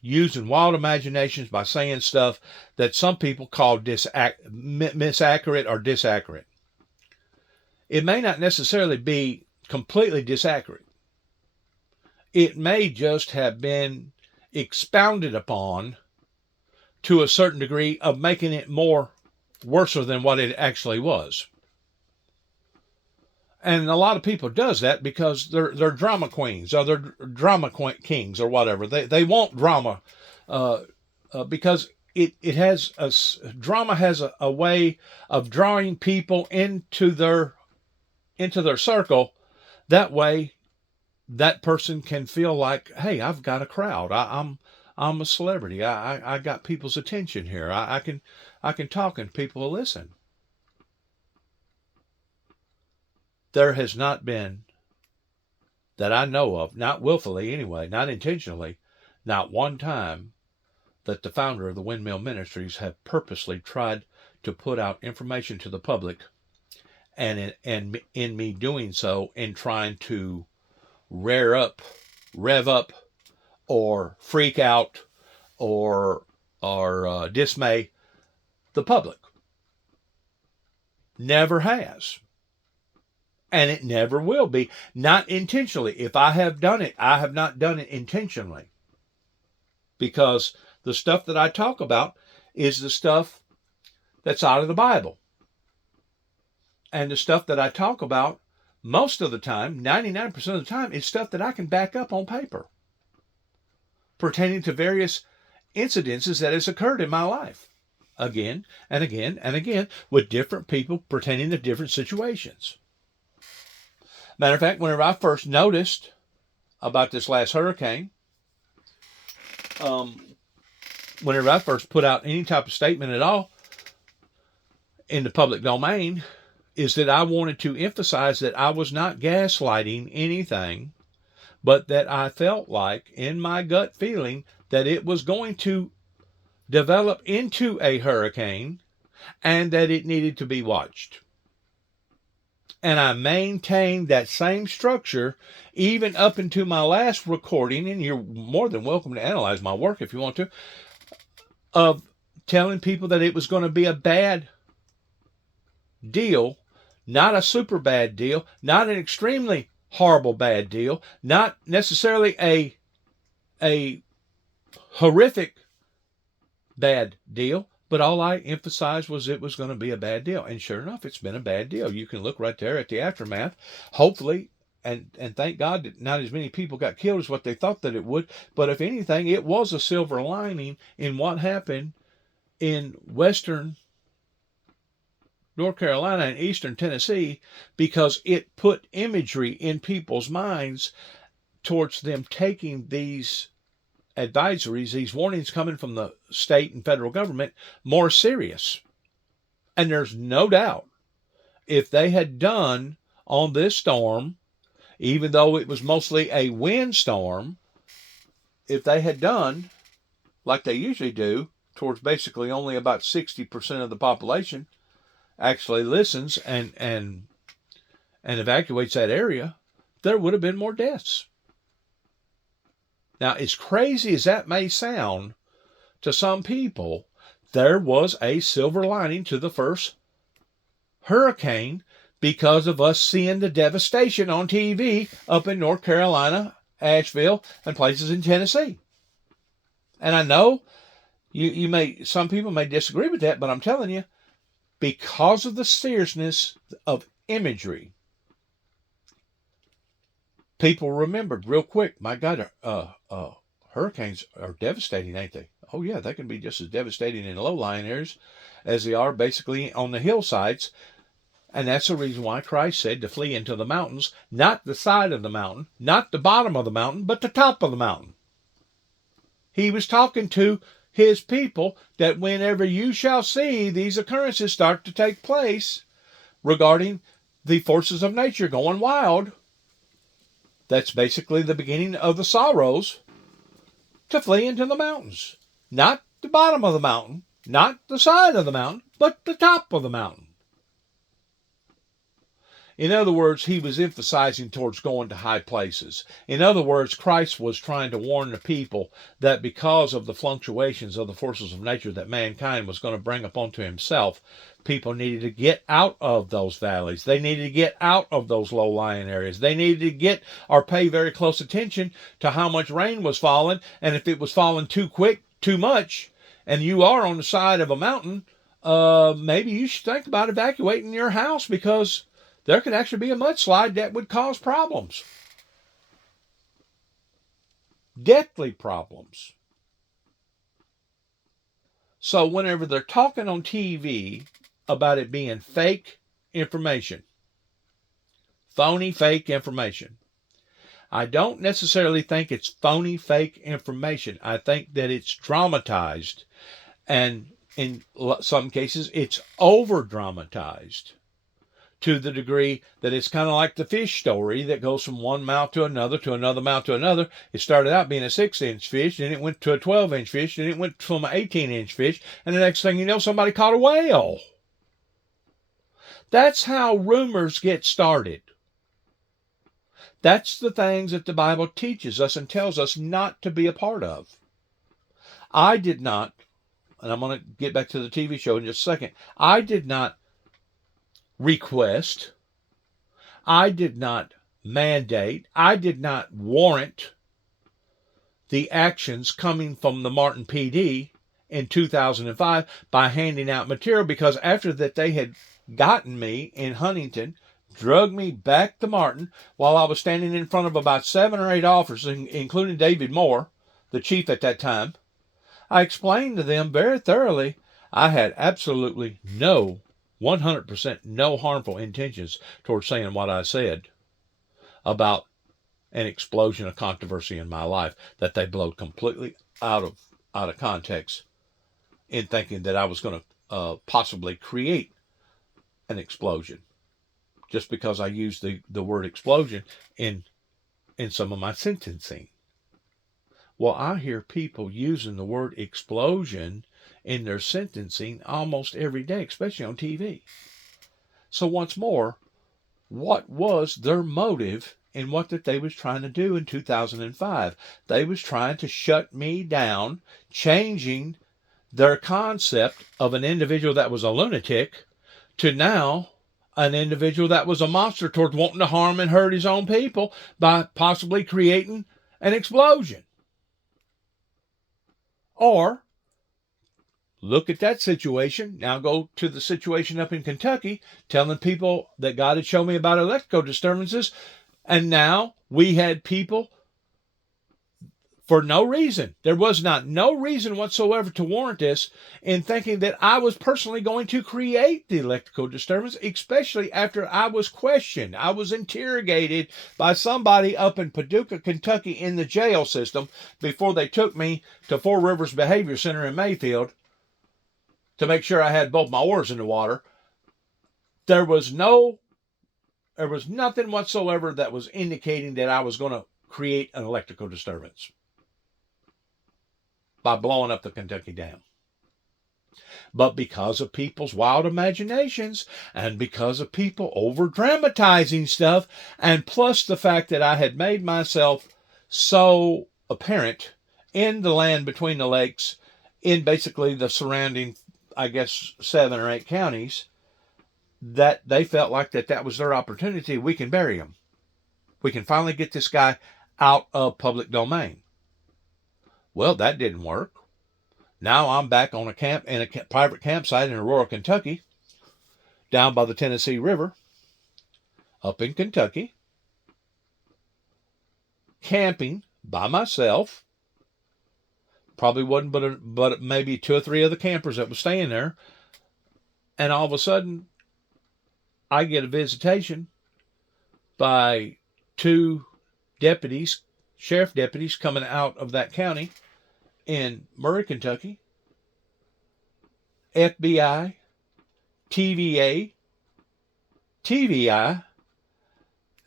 using wild imaginations by saying stuff that some people call misaccurate or disaccurate, it may not necessarily be completely disaccurate. It may just have been expounded upon to a certain degree of making it more worse than what it actually was. And a lot of people does that because they're drama queens or they're drama kings or whatever. They want drama because it has drama has a way of drawing people into their circle. That way, that person can feel like, hey, I've got a crowd. I'm a celebrity. I got people's attention here. I can talk and people will listen. There has not been, that I know of, not willfully anyway, not intentionally, not one time that the founder of the Windmill Ministries have purposely tried to put out information to the public, and in me doing so, in trying to rev up, or freak out, or dismay the public. Never has. And it never will be. Not intentionally. If I have done it, I have not done it intentionally. Because the stuff that I talk about is the stuff that's out of the Bible. And the stuff that I talk about most of the time, 99% of the time, is stuff that I can back up on paper pertaining to various incidences that has occurred in my life again and again and again with different people pertaining to different situations. Matter of fact, whenever I first noticed about this last hurricane, whenever I first put out any type of statement at all in the public domain, is that I wanted to emphasize that I was not gaslighting anything, but that I felt like in my gut feeling that it was going to develop into a hurricane and that it needed to be watched. And I maintained that same structure even up into my last recording, and you're more than welcome to analyze my work if you want to, of telling people that it was going to be a bad deal, not a super bad deal, not an extremely horrible bad deal, not necessarily a horrific bad deal, but all I emphasized was it was going to be a bad deal. And sure enough, it's been a bad deal. You can look right there at the aftermath. Hopefully, and thank God that not as many people got killed as what they thought that it would. But if anything, it was a silver lining in what happened in western North Carolina and eastern Tennessee, because it put imagery in people's minds towards them taking these advisories, these warnings coming from the state and federal government, more serious. And there's no doubt, if they had done on this storm, even though it was mostly a windstorm, if they had done like they usually do, towards basically only about 60% of the population actually listens and evacuates that area, there would have been more deaths. Now, as crazy as that may sound to some people, there was a silver lining to the first hurricane because of us seeing the devastation on TV up in North Carolina, Asheville, and places in Tennessee. And I know some people may disagree with that, but I'm telling you, because of the seriousness of imagery, people remembered real quick. My God, hurricanes are devastating, ain't they? Oh yeah, they can be just as devastating in low-lying areas as they are basically on the hillsides. And that's the reason why Christ said to flee into the mountains, not the side of the mountain, not the bottom of the mountain, but the top of the mountain. He was talking to his people that whenever you shall see these occurrences start to take place regarding the forces of nature going wild, that's basically the beginning of the sorrows, to flee into the mountains. Not the bottom of the mountain, not the side of the mountain, but the top of the mountain. In other words, he was emphasizing towards going to high places. In other words, Christ was trying to warn the people that because of the fluctuations of the forces of nature that mankind was going to bring upon to himself, people needed to get out of those valleys. They needed to get out of those low-lying areas. They needed to get or pay very close attention to how much rain was falling, and if it was falling too quick, too much, and you are on the side of a mountain, maybe you should think about evacuating your house, because there could actually be a mudslide that would cause problems. Deathly problems. So whenever they're talking on TV about it being fake information, phony fake information, I don't necessarily think it's phony fake information. I think that it's dramatized, and in some cases it's over-dramatized, to the degree that it's kind of like the fish story that goes from one mouth to another mouth to another. It started out being a 6-inch fish, then it went to a 12-inch fish, then it went from an 18-inch fish, and the next thing you know, somebody caught a whale. That's how rumors get started. That's the things that the Bible teaches us and tells us not to be a part of. I did not, and I'm going to get back to the TV show in just a second, I did not request, I did not mandate, I did not warrant the actions coming from the Martin PD in 2005 by handing out material, because after that they had gotten me in Huntington, drugged me back to Martin while I was standing in front of about 7 or 8 officers, including David Moore, the chief at that time. I explained to them very thoroughly I had absolutely 100% no harmful intentions towards saying what I said about an explosion of controversy in my life that they blow completely out of context in thinking that I was going to possibly create an explosion just because I used the word explosion in some of my sentencing. Well, I hear people using the word explosion in their sentencing almost every day, especially on TV. So once more, what was their motive in what that they was trying to do in 2005? They was trying to shut me down, changing their concept of an individual that was a lunatic to now an individual that was a monster towards wanting to harm and hurt his own people by possibly creating an explosion. Or look at that situation. Now go to the situation up in Kentucky, telling people that God had shown me about electrical disturbances. And now we had people, for no reason, there was no reason whatsoever to warrant this, in thinking that I was personally going to create the electrical disturbance, especially after I was questioned. I was interrogated by somebody up in Paducah, Kentucky in the jail system before they took me to Four Rivers Behavior Center in Mayfield to make sure I had both my oars in the water. There was nothing whatsoever that was indicating that I was going to create an electrical disturbance by blowing up the Kentucky Dam. But because of people's wild imaginations and because of people over-dramatizing stuff, and plus the fact that I had made myself so apparent in the land between the lakes, in basically the surrounding, I guess, 7 or 8 counties, that they felt like that was their opportunity. We can bury him. We can finally get this guy out of public domain. Well, that didn't work. Now I'm back on in a private campsite in Aurora, Kentucky, down by the Tennessee River, up in Kentucky, camping by myself. Probably wasn't but maybe 2 or 3 other campers that was staying there. And all of a sudden, I get a visitation by 2 deputies, sheriff deputies, coming out of that county in Murray, Kentucky. FBI, TVA, TVI,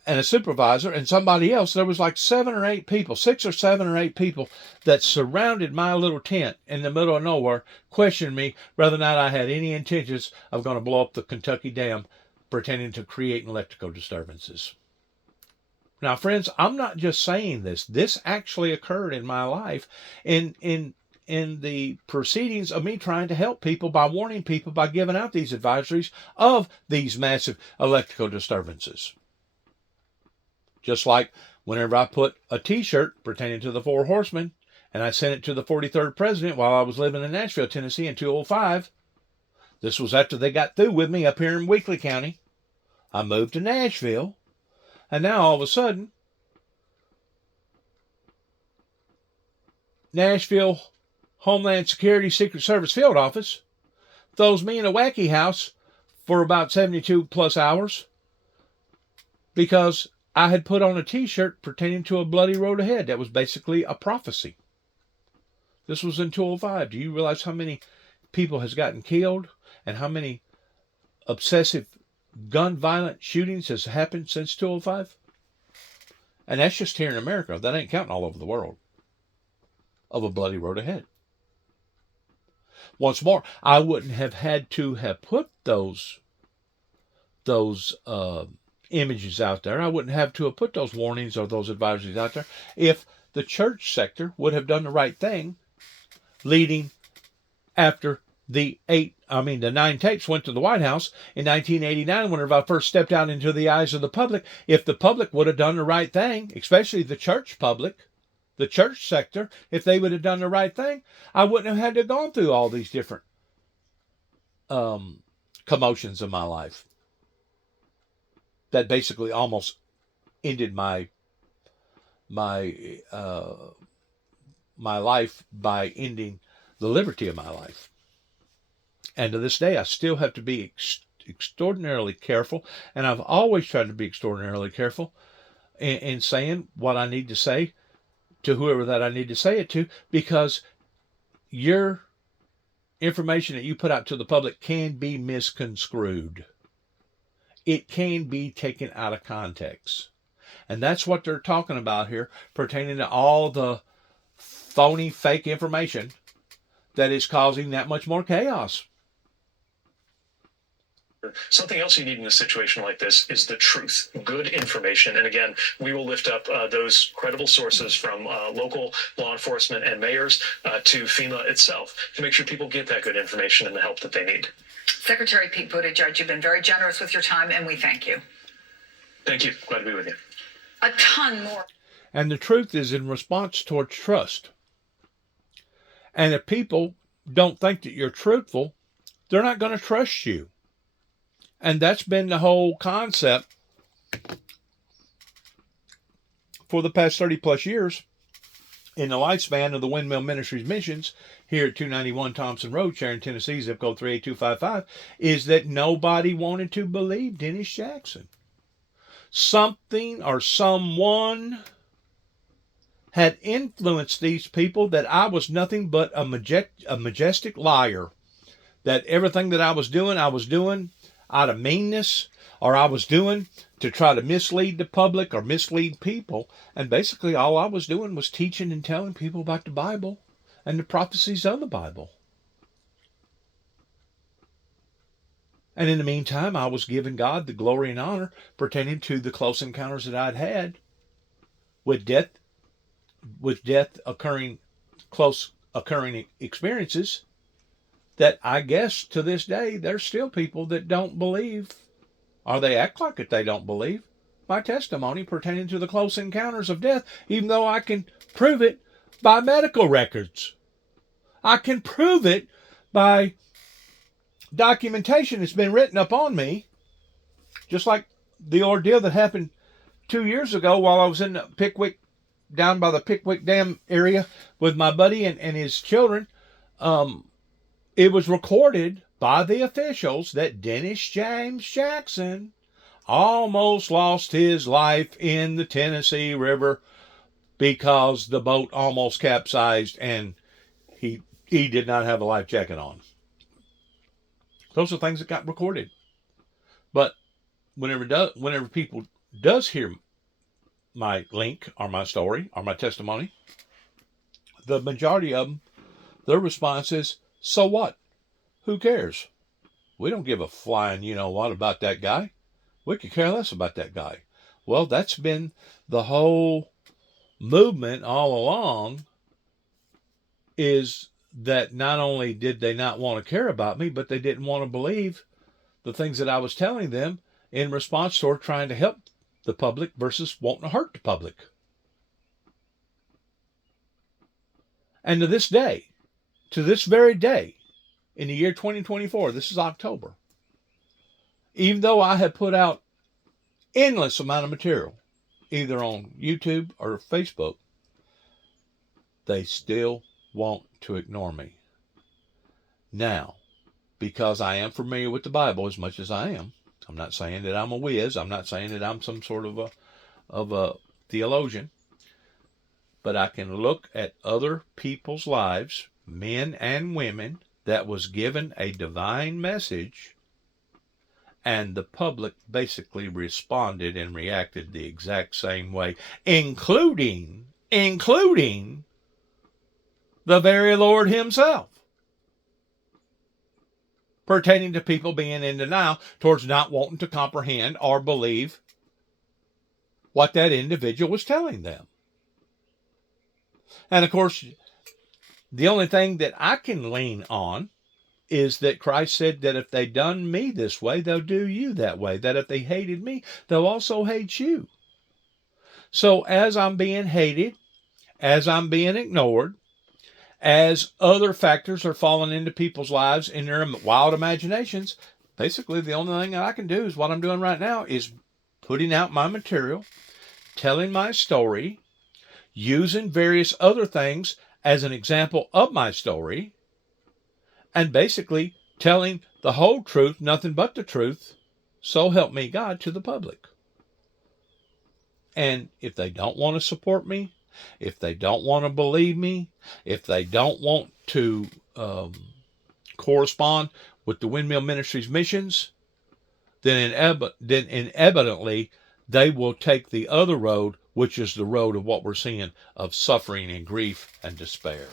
and a supervisor and somebody else. There was like 7 or 8 people, 6 or 7 or 8 people that surrounded my little tent in the middle of nowhere, questioning me whether or not I had any intentions of going to blow up the Kentucky Dam, pretending to create electrical disturbances. Now, friends, I'm not just saying this. This actually occurred in my life in the proceedings of me trying to help people by warning people, by giving out these advisories of these massive electrical disturbances. Just like whenever I put a T-shirt pertaining to the 4 Horsemen and I sent it to the 43rd president while I was living in Nashville, Tennessee in 2005. This was after they got through with me up here in Weakley County. I moved to Nashville. And now all of a sudden, Nashville Homeland Security Secret Service Field Office throws me in a wacky house for about 72 plus hours because I had put on a T-shirt pertaining to a bloody road ahead. That was basically a prophecy. This was in 2005. Do you realize how many people has gotten killed and how many obsessive gun violent shootings has happened since 2005? And that's just here in America. That ain't counting all over the world of a bloody road ahead. Once more, I wouldn't have had to have put those images out there. I wouldn't have to have put those warnings or those advisories out there if the church sector would have done the right thing leading after the 9 tapes went to the White House in 1989, whenever I first stepped out into the eyes of the public. If the public would have done the right thing, especially the church public, the church sector, if they would have done the right thing, I wouldn't have had to have gone through all these different commotions in my life that basically almost ended my life by ending the liberty of my life. And to this day, I still have to be extraordinarily careful, and I've always tried to be extraordinarily careful in saying what I need to say to whoever that I need to say it to, because your information that you put out to the public can be misconstrued. It can be taken out of context. And that's what they're talking about here, pertaining to all the phony, fake information that is causing that much more chaos. Something else you need in a situation like this is the truth, good information. And again, we will lift up those credible sources from local law enforcement and mayors to FEMA itself to make sure people get that good information and the help that they need. Secretary Pete Buttigieg, you've been very generous with your time, and we thank you. Thank you. Glad to be with you. A ton more. And the truth is in response towards trust. And if people don't think that you're truthful, they're not going to trust you. And that's been the whole concept for the past 30 plus years in the lifespan of the Windmill Ministries missions here at 291 Thompson Road, Sharon, Tennessee, zip code 38255, is that nobody wanted to believe Dennis Jackson. Something or someone had influenced these people that I was nothing but a majestic liar. That everything that I was doing out of meanness, or I was doing to try to mislead the public or mislead people. And basically all I was doing was teaching and telling people about the Bible and the prophecies of the Bible. And in the meantime, I was giving God the glory and honor pertaining to the close encounters that I'd had with death occurring, close occurring experiences. That I guess to this day, there's still people that don't believe, or they act like it they don't believe, my testimony pertaining to the close encounters of death, even though I can prove it by medical records. I can prove it by documentation that's been written up on me, just like the ordeal that happened 2 years ago while I was in Pickwick, down by the Pickwick Dam area with my buddy and his children. It was recorded by the officials that Dennis James Jackson almost lost his life in the Tennessee River because the boat almost capsized and he did not have a life jacket on. Those are things that got recorded. But whenever people does hear my link or my story or my testimony, the majority of them, their response is, so what? Who cares? We don't give a flying you-know-what about that guy. We could care less about that guy. Well, that's been the whole movement all along, is that not only did they not want to care about me, but they didn't want to believe the things that I was telling them in response to trying to help the public versus wanting to hurt the public. And to this day, to this very day, in the year 2024, this is October, even though I have put out endless amount of material, either on YouTube or Facebook, they still want to ignore me. Now, because I am familiar with the Bible as much as I am, I'm not saying that I'm a whiz, I'm not saying that I'm some sort of a theologian, but I can look at other people's lives, men and women, that was given a divine message, and the public basically responded and reacted the exact same way, including the very Lord himself, pertaining to people being in denial towards not wanting to comprehend or believe what that individual was telling them. And of course, the only thing that I can lean on is that Christ said that if they done me this way, they'll do you that way. That if they hated me, they'll also hate you. So as I'm being hated, as I'm being ignored, as other factors are falling into people's lives in their wild imaginations, basically the only thing that I can do is what I'm doing right now is putting out my material, telling my story, using various other things as an example of my story, and basically telling the whole truth, nothing but the truth, so help me God, to the public. And if they don't want to support me, if they don't want to believe me, if they don't want to correspond with the Windmill Ministries missions, then inevitably they will take the other road, which is the road of what we're seeing of suffering and grief and despair.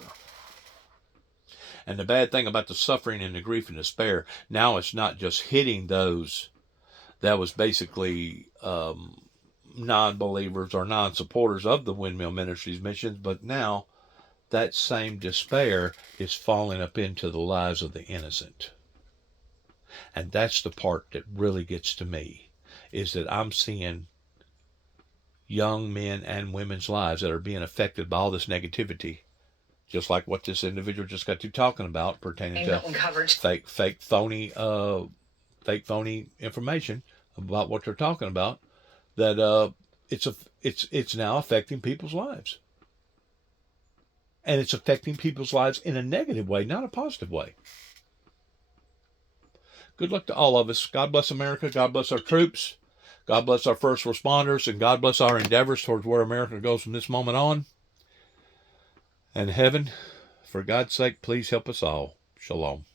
And the bad thing about the suffering and the grief and despair, now it's not just hitting those that was basically non-believers or non-supporters of the Windmill Ministries missions, but now that same despair is falling up into the lives of the innocent. And that's the part that really gets to me, is that I'm seeing young men and women's lives that are being affected by all this negativity, just like what this individual just got to talking about pertaining to fake phony information about what they're talking about, that it's now affecting people's lives. And it's affecting people's lives in a negative way, not a positive way. Good luck to all of us. God bless America. God bless our troops. God bless our first responders. And God bless our endeavors towards where America goes from this moment on. And heaven, for God's sake, please help us all. Shalom.